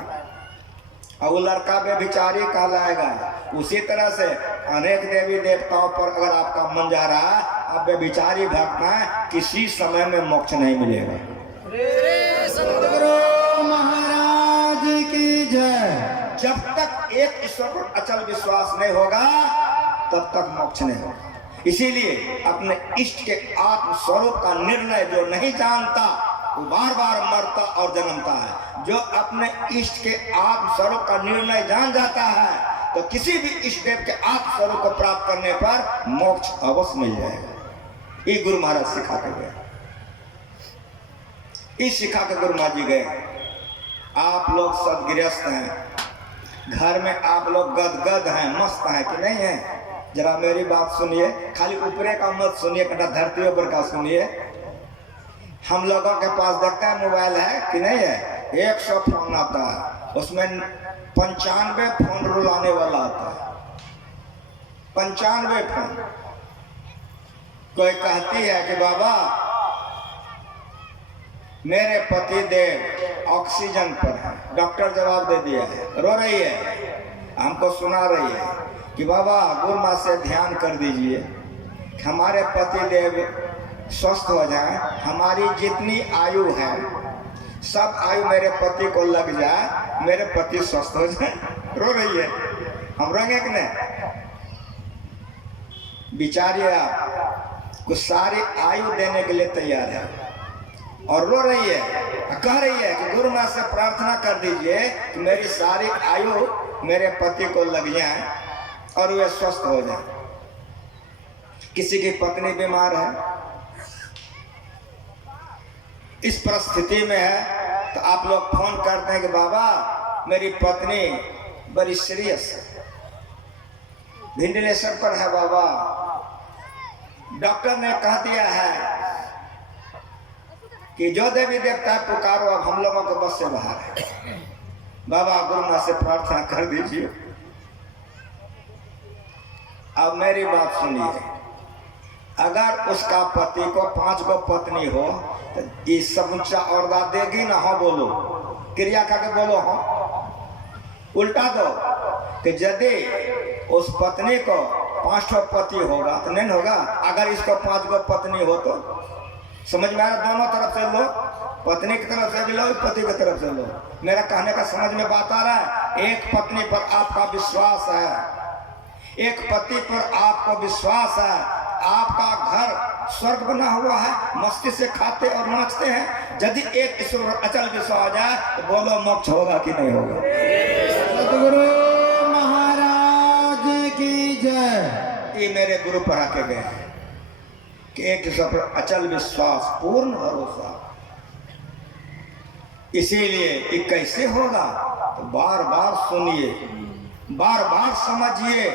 और वो लड़का बेविचारी कहलाएगा। उसी तरह से अनेक देवी देवताओं पर अगर आपका मन जा रहा है, आप बेविचारी भक्त हैं, किसी समय में मोक्ष नहीं मिलेगा। सद्गुरु महाराज की जय। जब तक एक ईश्वर पर अचल विश्वास नहीं होगा तब तक मोक्ष नहीं होगा। इसीलिए अपने इष्ट के आत्म स्वरूप का निर्णय जो नहीं जानता वो बार बार मरता और जन्मता है। जो अपने इष्ट के आत्म स्वरूप का निर्णय जान जाता है तो किसी भी इष्ट देव के आत्म स्वरूप को प्राप्त करने पर मोक्ष अवश्य मिल जाएगा। ये गुरु महाराज सिखा के गए, इस सिखा के गुरु महाराज जी गए। आप लोग सदगृहस्थ हैं, घर में आप लोग गदगद हैं, मस्त हैं कि नहीं है? जरा मेरी बात सुनिए, खाली ऊपरे का मत सुनिए, कटा धरती ऊपर का सुनिए। हम लोगों के पास देखता है मोबाइल है कि नहीं है? 100 फोन आता है, उसमें 95 फोन रुलाने वाला आता है। 95 फोन। कोई कहती है कि बाबा मेरे पति देव ऑक्सीजन पर है, डॉक्टर जवाब दे दिया है, रो रही है, हमको सुना रही है कि बाबा गुरु माँ से ध्यान कर दीजिए कि हमारे पति देव स्वस्थ हो जाए, हमारी जितनी आयु है सब आयु मेरे पति को लग जाए, मेरे पति स्वस्थ हो जाए। रो रही है, हम रोएंगे कि नहीं? बिचारी आप कुछ सारी आयु देने के लिए तैयार है और रो रही है, कह रही है कि गुरु माँ से प्रार्थना कर दीजिए कि मेरी सारी आयु मेरे पति को लग जाए और वे स्वस्थ हो जाए। किसी की पत्नी बीमार है, इस परिस्थिति में है, तो आप लोग फोन करते हैं कि बाबा मेरी पत्नी बड़ी सीरियस है, वेंटिलेटर पर है बाबा, डॉक्टर ने कह दिया है कि जो देवी देवता पुकारो, अब हम लोगों को बस से बाहर है। बाबा गुरु माँ से प्रार्थना कर दीजिए अब मेरी बात सुनिए, अगर उसका पति को 5 गो पत्नी हो तो ये समूचा औरदा देगी ना? हाँ बोलो, क्रिया करके बोलो हाँ। उल्टा दो कि यदि उस पत्नी को 5 ठो पति होगा तो नहीं होगा? अगर इसको 5 गो पत्नी हो तो समझ में आ रहा? दोनों तरफ से लो, पत्नी की तरफ से भी लो, पति की तरफ से लो। मेरा कहने का समझ में बात आ रहा है? एक पत्नी पर आपका विश्वास है, एक पति पर आपको विश्वास है, आपका घर स्वर्ग बना हुआ है, मस्ती से खाते और नाचते हैं। यदि एक ईश्वर अचल विश्वास आ जाए तो बोलो मोक्ष होगा कि नहीं होगा? सतगुरु महाराज की जय। ये मेरे गुरु पढ़ा के गए हैं कि एक ईश्वर पर अचल विश्वास, पूर्ण भरोसा। इसीलिए ये कैसे होगा? तो बार बार सुनिए, बार बार समझिए।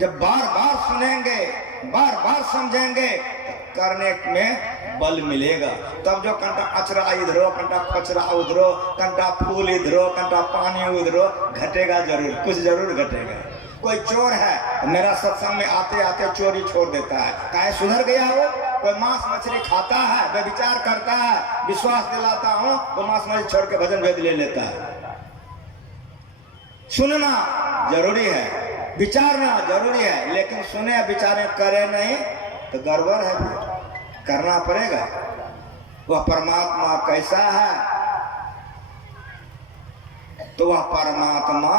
जब बार बार सुनेंगे, बार बार समझेंगे तो करने में बल मिलेगा। तब जो कंटा अचरा इधरो, कंटा कचरा उधरो, कंटा फूल इधरो, कंटा पानी उधरो, घटेगा जरूर, कुछ जरूर घटेगा। कोई चोर है, मेरा सत्संग में आते आते चोरी छोड़ देता है, काहे सुधर गया हो? कोई मांस मछली खाता है, व्यभिचार करता है, विश्वास दिलाता हूँ वो मांस मछली छोड़ के भजन वेद ले लेता है। सुनना जरूरी है, विचारना जरूरी है, लेकिन सुने विचारे करे नहीं तो गड़बड़ है, फिर करना पड़ेगा। वह परमात्मा कैसा है? तो वह परमात्मा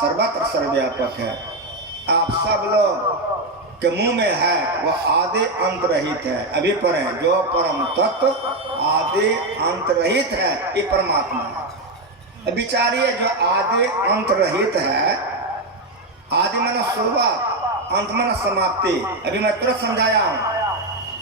सर्वत्र सर्वव्यापक है। आप सब लोग के मुंह में है, वह आदि अंत रहित है। अभी पढ़ें, जो परम तत्व आदि अंत रहित है ये परमात्मा। विचारिए, जो आदि अंत रहित है, आदि माना शुरुआत, अंत माना समाप्ति। अभी मैं तुरंत समझाया हूँ।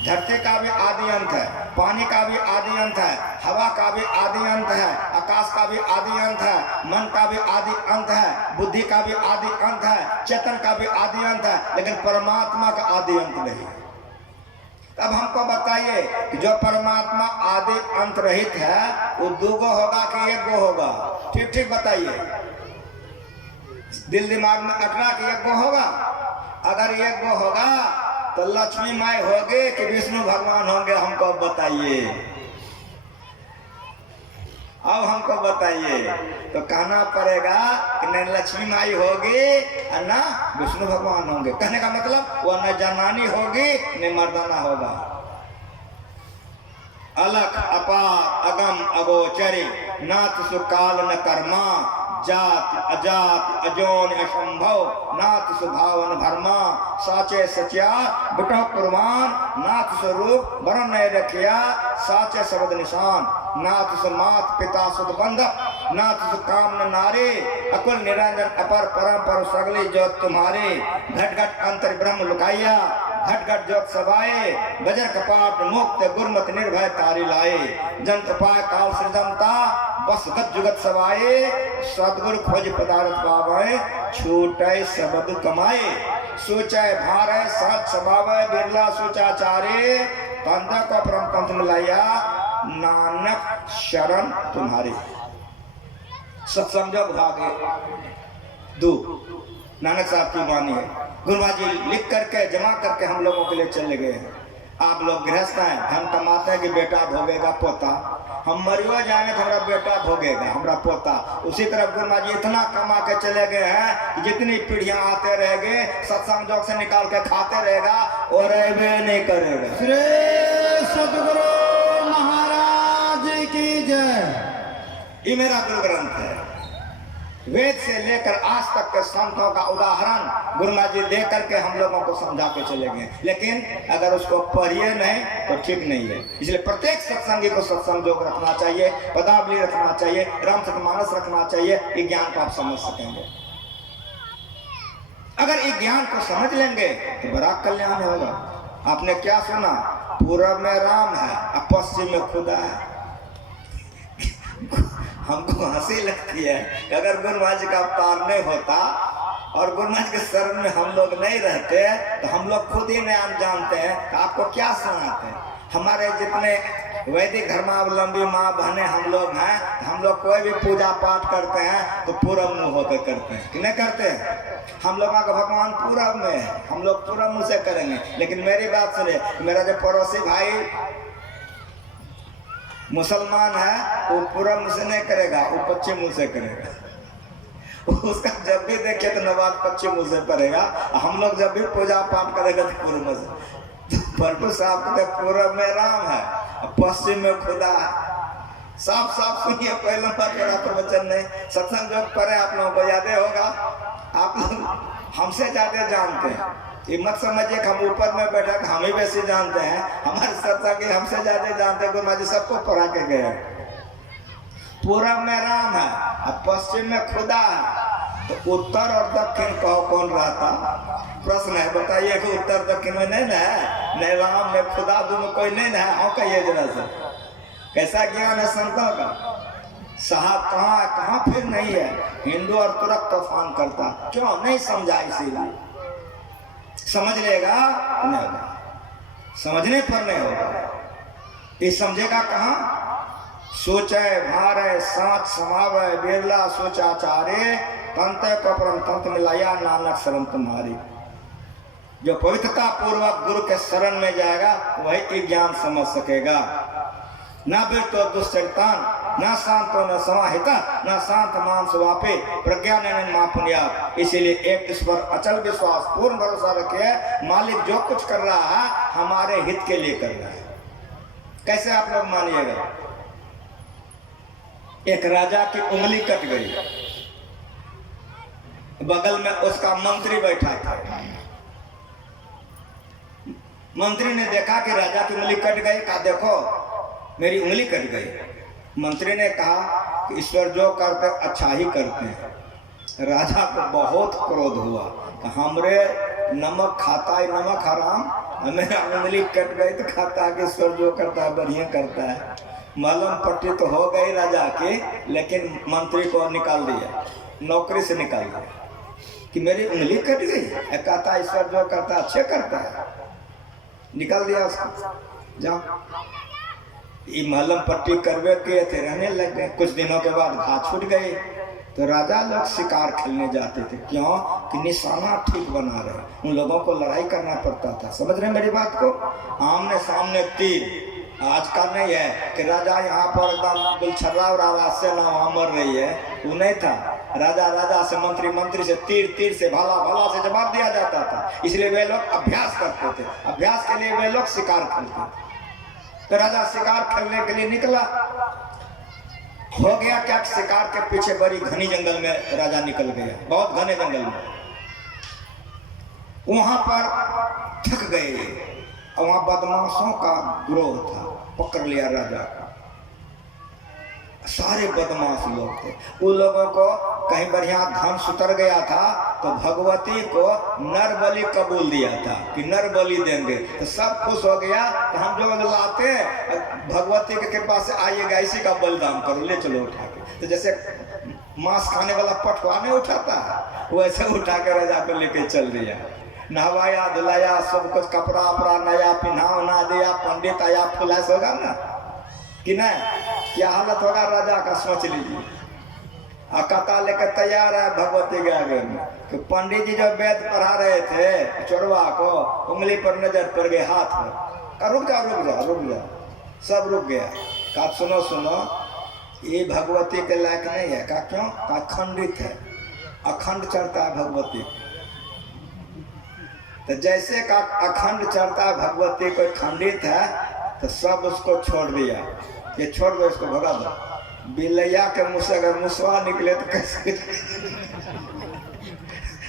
धरती का भी आदि अंत है, पानी का भी आदि अंत है, हवा का भी आदि अंत है, आकाश का भी आदि अंत है, मन का भी आदि अंत है, बुद्धि का भी आदि अंत है, चेतन का भी आदि अंत है, लेकिन परमात्मा का आदि अंत नहीं। अब हमको बताइए कि जो परमात्मा आदि अंत रहित है वो 2 गो होगा कि 1 गो होगा? ठीक ठीक बताइए, दिल दिमाग में अटरा कि 1 गो होगा। अगर 1 गो होगा तो लक्ष्मी माई होगे कि विष्णु भगवान होंगे? हमको बताइए, अब हमको बताइए। तो कहना पड़ेगा कि न लक्ष्मी माई होगी और न विष्णु भगवान होंगे। कहने का मतलब वो न जनानी होगी न मर्दाना होगा। अलख अपार अगम अगोचरी, नाथ सुकाल न कर्मा, जात अजात अजोन असंभव, नाथ सुभावन धर्मा, साचे सचिया बिटो कुर्बान, नाथ स्वरूप वरण नहीं रखिया, साचे शब्द निशान, नाथ सु मात पिता सुध बंधक, नाथ सु काम न नारे, अकुल निरंजन अपर परम पर सगली ज्योत तुम्हारे, घट घट अंतर ब्रह्म लुकाइया, घट घट ज्योत सभाए, बजर कपाट मुक्त गुरमत निर्भय तारी लाए, जंत उपाय काल सृजनता, बस गत जुगत सवाए, सदगुरु खोज पदार्थ पावे, छूटे सबद कमाए, सोचाए भारे साथ स्वभावे, बिरला सोचाचारे, पंथ को परम पंथ मिलाया, नानक शरण तुम्हारे। सत्संग भागे 2 नानक साहब की वाणी है। गुरुमा जी लिख करके जमा करके हम लोगों के लिए चले गए हैं। आप लोग गृहस्थ हैं, धन कमाते हैं कि बेटा भोगेगा पोता, हम मरियो जाएंगे तो हमारा बेटा भोगेगा, हमारा पोता। उसी तरह गुरुमा जी इतना कमा के चले गए हैं कि जितनी पीढ़ियां आते रहेंगे सत्संग जोग से निकाल के खाते रहेगा और रहबे नहीं करेगा। श्री सतगुरु महाराज की जय। ये मेरा गुरु ग्रंथ है। वेद से लेकर आज तक के संतों का उदाहरण गुरुमा जी दे करके हम लोगों को समझा के चले गए, लेकिन अगर उसको पढ़िए नहीं तो ठीक नहीं है। इसलिए प्रत्येक सत्संगी को सत्संग जोग रखना चाहिए, पदावली रखना चाहिए, रामचरितमानस रखना चाहिए। ये ज्ञान को आप समझ सकेंगे। अगर ये ज्ञान को समझ लेंगे तो बड़ा कल्याण होगा। आपने क्या सुना? पूरब में राम है और पश्चिम में खुदा है। हमको हंसी लगती है कि अगर गुरु महाराज का अवतार नहीं होता और गुरु महाराज के शरण में हम लोग नहीं रहते तो हम लोग खुद ही नहीं जानते हैं तो आपको क्या सुनाते हैं। हमारे जितने वैदिक धर्मावलंबी माँ बहने हम लोग हैं, हम लोग कोई भी पूजा पाठ करते हैं तो पूरब मुंह होकर करते हैं कि नहीं करते हैं? हम लोगों का भगवान पूरब में है, हम लोग पूरब मुंह से करेंगे। लेकिन मेरी बात सुने, मेरा जो पड़ोसी भाई मुसलमान है वो पूरब मुंह से नहीं करेगा, वो पश्चिम मुंह से करेगा। उसका जब भी देखे तो नमाज पश्चिम मुंह से पड़ेगा, हम लोग जब भी पूजा पाठ करेंगे तो पूर्व मुंह से। पलटू साहब कहते पूरब में राम है, पश्चिम में खुदा है। साफ साफ सुनिए, कोई लंबा चौड़ा प्रवचन नहीं, सत्संग जो पढ़े आप लोगों को याद होगा, आप लोग हमसे ज्यादा जानते हैं। ये मत समझिए कि हम ऊपर में बैठा हम ही वैसे जानते हैं, हमारे सत्संग हमसे ज्यादा जानते हैं। गुरु जी सबको पढ़ा के गए। पूरब में राम है और पश्चिम में खुदा है, तो उत्तर और दक्षिण कहो कौन रहता? प्रश्न है, बताइए कि उत्तर दक्षिण में नहीं ना है, नहीं राम में खुदा दो में कोई नहीं ना है। हाँ कहिए जरा सा, कैसा ज्ञान है संतों का? साहब कहाँ है, कहाँ फिर नहीं है। हिंदू और तुरक तूफान करता, क्यों नहीं समझा? इसीलिए समझ लेगा नहीं होगा, समझने पर नहीं होगा। ये समझेगा कहाँ? सोचे भारे सांच समावे बिरला सोचाचारे, तंत्र को परम तंत्र मिलाया नानक शरण तुम्हारी। जो पवित्रता पूर्वक गुरु के शरण में जाएगा वही ज्ञान समझ सकेगा। न बिरतो दुश्चरितान, न शांतो न समाहिता, न शांत मानस वापे, प्रज्ञा नयन मां पुण्यात। इसीलिए एक इस पर अचल विश्वास पूर्ण भरोसा रखिए, मालिक जो कुछ कर रहा है हमारे हित के लिए कर रहा है। कैसे आप लोग मानिएगा? एक राजा की उंगली कट गई, बगल में उसका मंत्री बैठा था। मंत्री ने देखा कि राजा की उंगली कट गई, कहा देखो मेरी उंगली कट गई। मंत्री ने कहा कि ईश्वर जो करते अच्छा ही करते हैं। राजा को बहुत क्रोध हुआ कि हमरे नमक खाता है, नमक हराम, मेरा उंगली कट गई तो खाता है कि ईश्वर जो करता है बढ़िया करता है। मलम पट्टी तो हो गई राजा की, लेकिन मंत्री को निकाल दिया, नौकरी से निकाल दिया कि मेरी उंगली कट गई, कहता ईश्वर जो करता है अच्छे करता है, निकाल दिया उसको। जाओ, ये मलम पट्टी करवे किए थे, रहने लग गए। कुछ दिनों के बाद घास छूट गई तो राजा लोग शिकार खेलने जाते थे, क्यों कि निशाना ठीक बना रहे, उन लोगों को लड़ाई करना पड़ता था। समझ रहे मेरी बात को? आमने सामने तीर आज का नहीं है कि राजा यहाँ पर एकदम गुलछर्रा और आवाज से ना वहाँ मर रही है, वो नहीं था। राजा राजा से, मंत्री मंत्री से, तीर तीर से, भाला भाला से जवाब दिया जाता था। इसलिए वे लोग अभ्यास करते थे, अभ्यास के लिए वे लोग शिकार खेलते थे। तो राजा शिकार खेलने के लिए निकला, हो गया क्या? शिकार के पीछे बड़ी घनी जंगल में राजा निकल गया, बहुत घने जंगल में। वहां पर थक गए और वहां बदमाशों का ग्रोह था, पकड़ लिया राजा का। सारे बदमाश लोग थे, उन लोगों को कहीं बढ़िया धन सुतर गया था तो भगवती को नर बलि कबूल दिया था कि नर बलि देंगे, तो सब खुश हो गया कि हम जो लाते भगवती के कृपा से आइएगा, इसी का बलिदान करो, ले चलो उठा के। तो जैसे मांस खाने वाला पठवा नहीं उठाता है, वैसे उठा के राजा को लेके चल दिया। नहवाया धुलाया, सब कुछ कपड़ा अपरा नया पिन्हा उना दिया, पंडित आया फुलास होगा ना कि नहीं? क्या हालत होगा राजा का सोच लीजिए। कथा लेकर तैयार है भगवती के आगे में कि पंडित जी जो वेद पढ़ा रहे थे चोरवा को, उंगली पर नजर पड़ गई, हाथ में का रुक जा रुक जा रुक जा, सब रुक गया। कहा सुनो सुनो, ये भगवती के लायक नहीं है। का क्यों? का खंडित है, अखंड चढ़ता है भगवती। तो जैसे का अखंड चढ़ता है भगवती, कोई खंडित है तो सब उसको छोड़ दिया, ये छोड़ दो, इसको भगा दो। बिलैया के मुँह से अगर मुसवा निकले तो कैसे?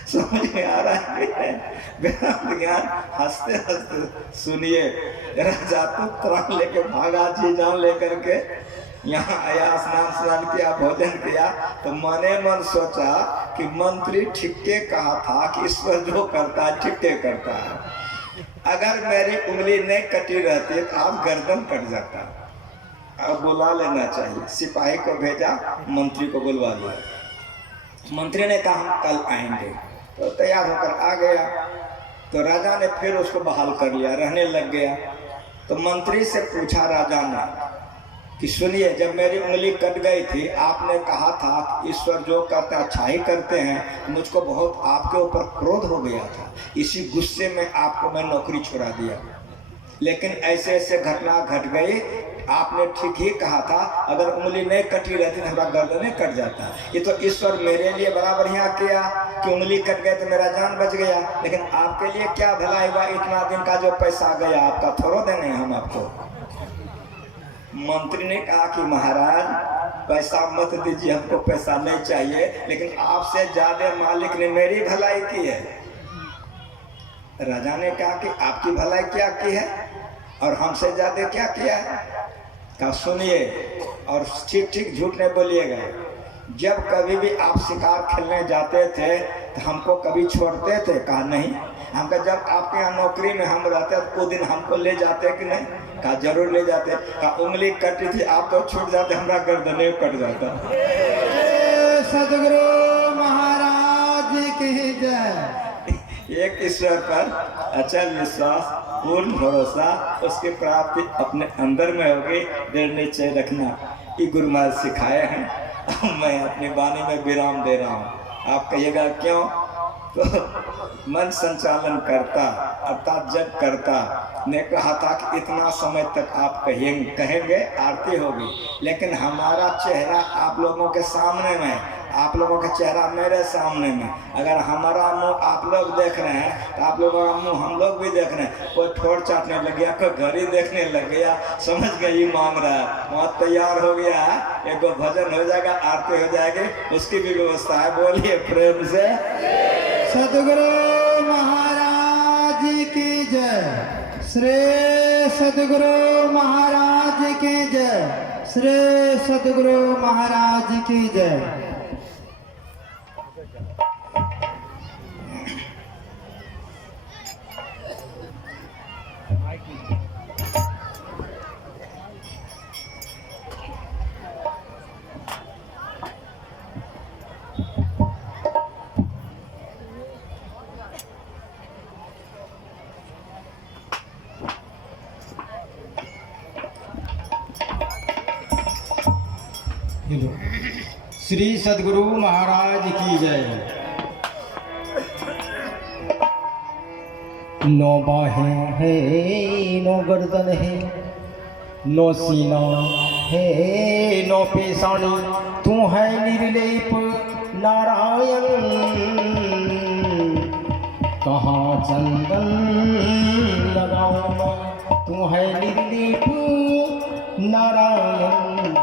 समझ में आ रहा है? वेदांत ज्ञान हंसते हंसते सुनिए। राजा तुरंत लेके भागा, जी जान लेकर के यहाँ आया, स्नान किया, भोजन किया, तो मने मन सोचा कि मंत्री ठीके कहा था कि ईश्वर जो करता है ठीके करता है। अगर मेरी उंगली नहीं कटी रहती तो आप गर्दन कट जाता। अब बुला लेना चाहिए। सिपाही को भेजा, मंत्री को बुलवा लिया। मंत्री ने कहा हम कल आएंगे, तो तैयार होकर आ गया। तो राजा ने फिर उसको बहाल कर लिया, रहने लग गया। तो मंत्री से पूछा राजा ने कि सुनिए, जब मेरी उंगली कट गई थी, आपने कहा था कि ईश्वर जो करते अच्छा ही करते हैं। मुझको बहुत आपके ऊपर क्रोध हो गया था, इसी गुस्से में आपको मैं नौकरी छुड़ा दिया। लेकिन ऐसे ऐसे घटना घट गई। आपने ठीक ही कहा था, अगर उंगली नहीं कटी रहती तो हमारा गर्दन कट जाता। ये तो ईश्वर मेरे लिए बराबर यहाँ किया कि उंगली कट गई तो मेरा जान बच गया। लेकिन आपके लिए क्या भलाई हुआ? इतना दिन का जो पैसा गया आपका थोड़ा देने हम आपको। मंत्री ने कहा कि महाराज पैसा मत दीजिए, हमको पैसा नहीं चाहिए, लेकिन आपसे ज्यादा मालिक ने मेरी भलाई की है। राजा ने कहा कि आपकी भलाई क्या की है और हमसे ज्यादा क्या किया है? कहा सुनिए और ठीक ठीक झूठ नहीं बोलिएगा। जब कभी भी आप शिकार खेलने जाते थे तो हमको कभी छोड़ते थे? कहा नहीं। हमका जब आपके यहाँ नौकरी में हम रहते तो उस दिन हमको ले जाते कि नहीं? कहा जरूर ले जाते। कहा उंगली कटी थी, आप तो छूट जाते, हमारा गर्दन कट जाता। सदगुरु महाराज की जय। एक ईश्वर पर अचल विश्वास, पूर्ण भरोसा, उसकी प्राप्ति अपने अंदर में होगी। दृढ़ निश्चय रखना, ये गुरु महाराज सिखाए हैं। मैं अपनी वाणी में विराम दे रहा हूँ। आप कहिएगा क्यों? तो मन संचालन करता अर्थात जब करता ने कहा था कि इतना समय तक आप कहेंगे आरती होगी, लेकिन हमारा चेहरा आप लोगों के सामने में, आप लोगों का चेहरा मेरे सामने में। अगर हमारा मुंह आप लोग देख रहे हैं तो आप लोगों का मुंह हम लोग भी देख रहे हैं। कोई ठोर चाटने लग गया, कोई घड़ी देखने लग गया, समझ गई मांग रहा है, वहाँ तैयार हो गया है, एक भजन हो जाएगा, आरती हो जाएगी, उसकी भी व्यवस्था है। बोलिए प्रेम से सदगुरु महाराज की जय। श्री सदगुरु महाराज की जय। श्री सदगुरु महाराज की जय। श्री सदगुरु महाराज की जय। नो बाहें है, नो गर्दन है, नो सीना है, नो पेशानी, तू है निर्लेप नारायण। कहाँ चंदन लगाऊं मैं, तू है निर्लेप नारायण।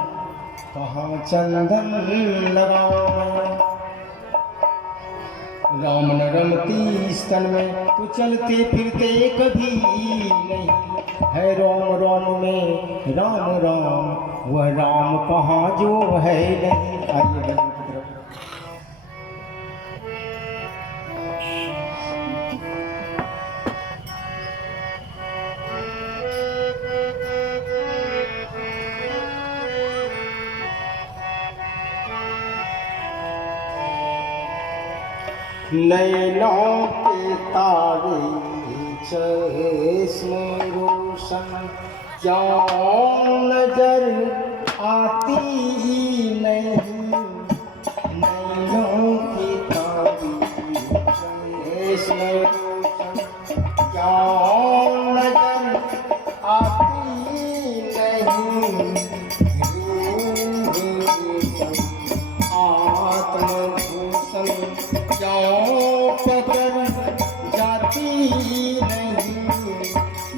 कहाँ चंदन लगाऊं मैं, राम न रमती स्तन में, तो चलते फिरते कभी नहीं है। राम राम में राम राम, वह राम कहाँ जो है नहीं। आइए नैनों के तारे चश्मे रोशन, क्यों नजर आती नहीं। नैनों के तारे चश्मे रोशन, क्यों नजर आती नहीं। आत्मभूषण क्यों पकड़ जाती नहीं।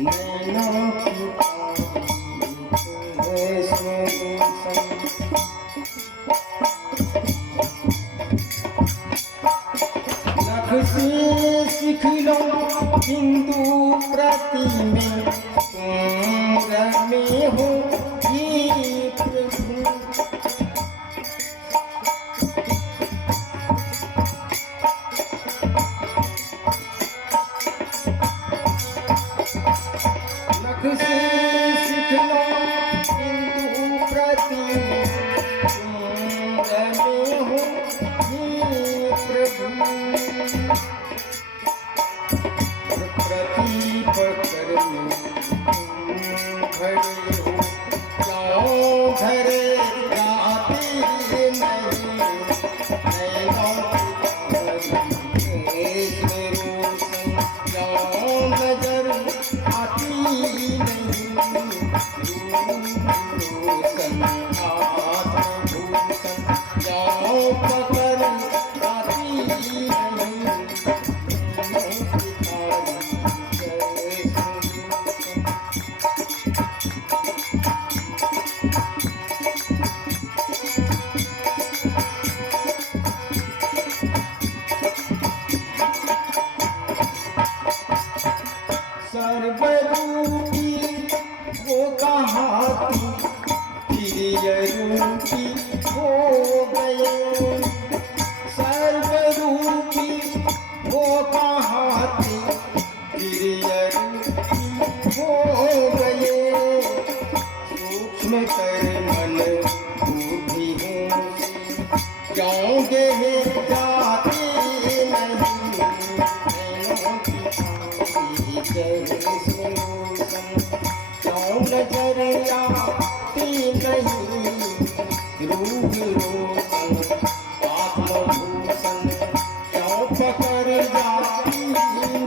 नैनों की नख से सीख लो हिंदू प्रति में, तुम रमे हो ये प्रभु। प्रतीप करने खड़े हो, नजर आती नहीं भूषण हाथ में भूषण जाओ पकड़ आती नहीं सर्वरूपी वो कहाती प्रियरूपी हो गए सर्वरूपी वो कहाती प्रियरूपी हो गए सूक्ष्म कर मन बुद्धि हो जाओगे जाते नहीं क्यों नजर आती नहीं रूप रोशन आत्मभूषण क्यों पकड़ जाती नहीं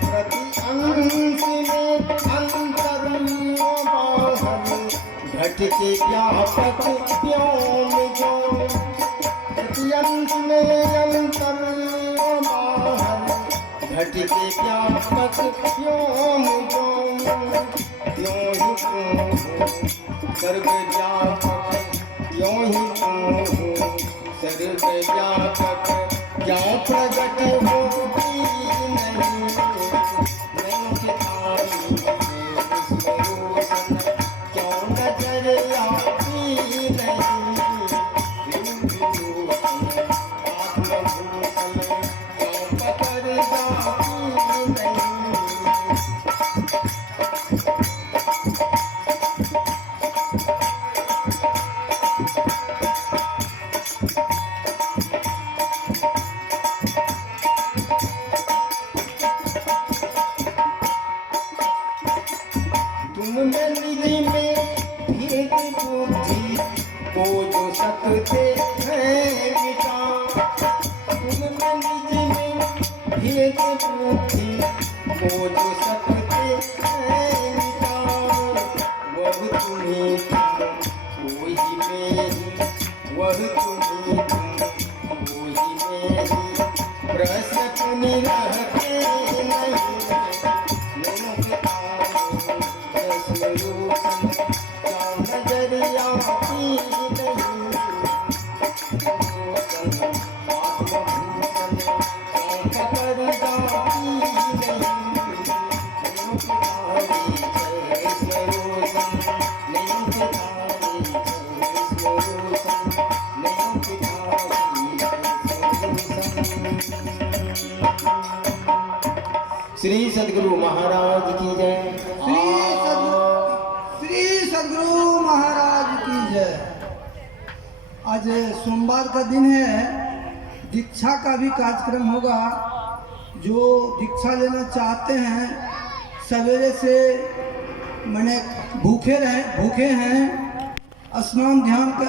प्रति अंश में अंतर बाहर घट के व्यापक व्योम जो प्रति अंश में अंतर बाहर घट के व्यापक व्योम जो त्यों ही तुम सर्व व्यापक त्यों ही तुम सर्व व्यापक क्यों प्रगट होती नहीं क्यों नजर आती नहीं आत्मभूषण क्यों पकड़ जाती नहीं तुमने निधि में भेद बुद्धि को जो सकते हैं मिटा तुमने निधि में भेद बुद्धि को जो सकते हैं मिटा वह तुम्हें वही में ही वह तुम्हें वही में ही प्रश्न पुनि रहते नहीं श्री सद्गुरु महाराज की जय। श्री सद्गुरु महाराज की जय। आज सोमवार का दिन है, दीक्षा का भी कार्यक्रम होगा। जो दीक्षा लेना चाहते हैं सवेरे से मैंने भूखे हैं, स्नान ध्यान कर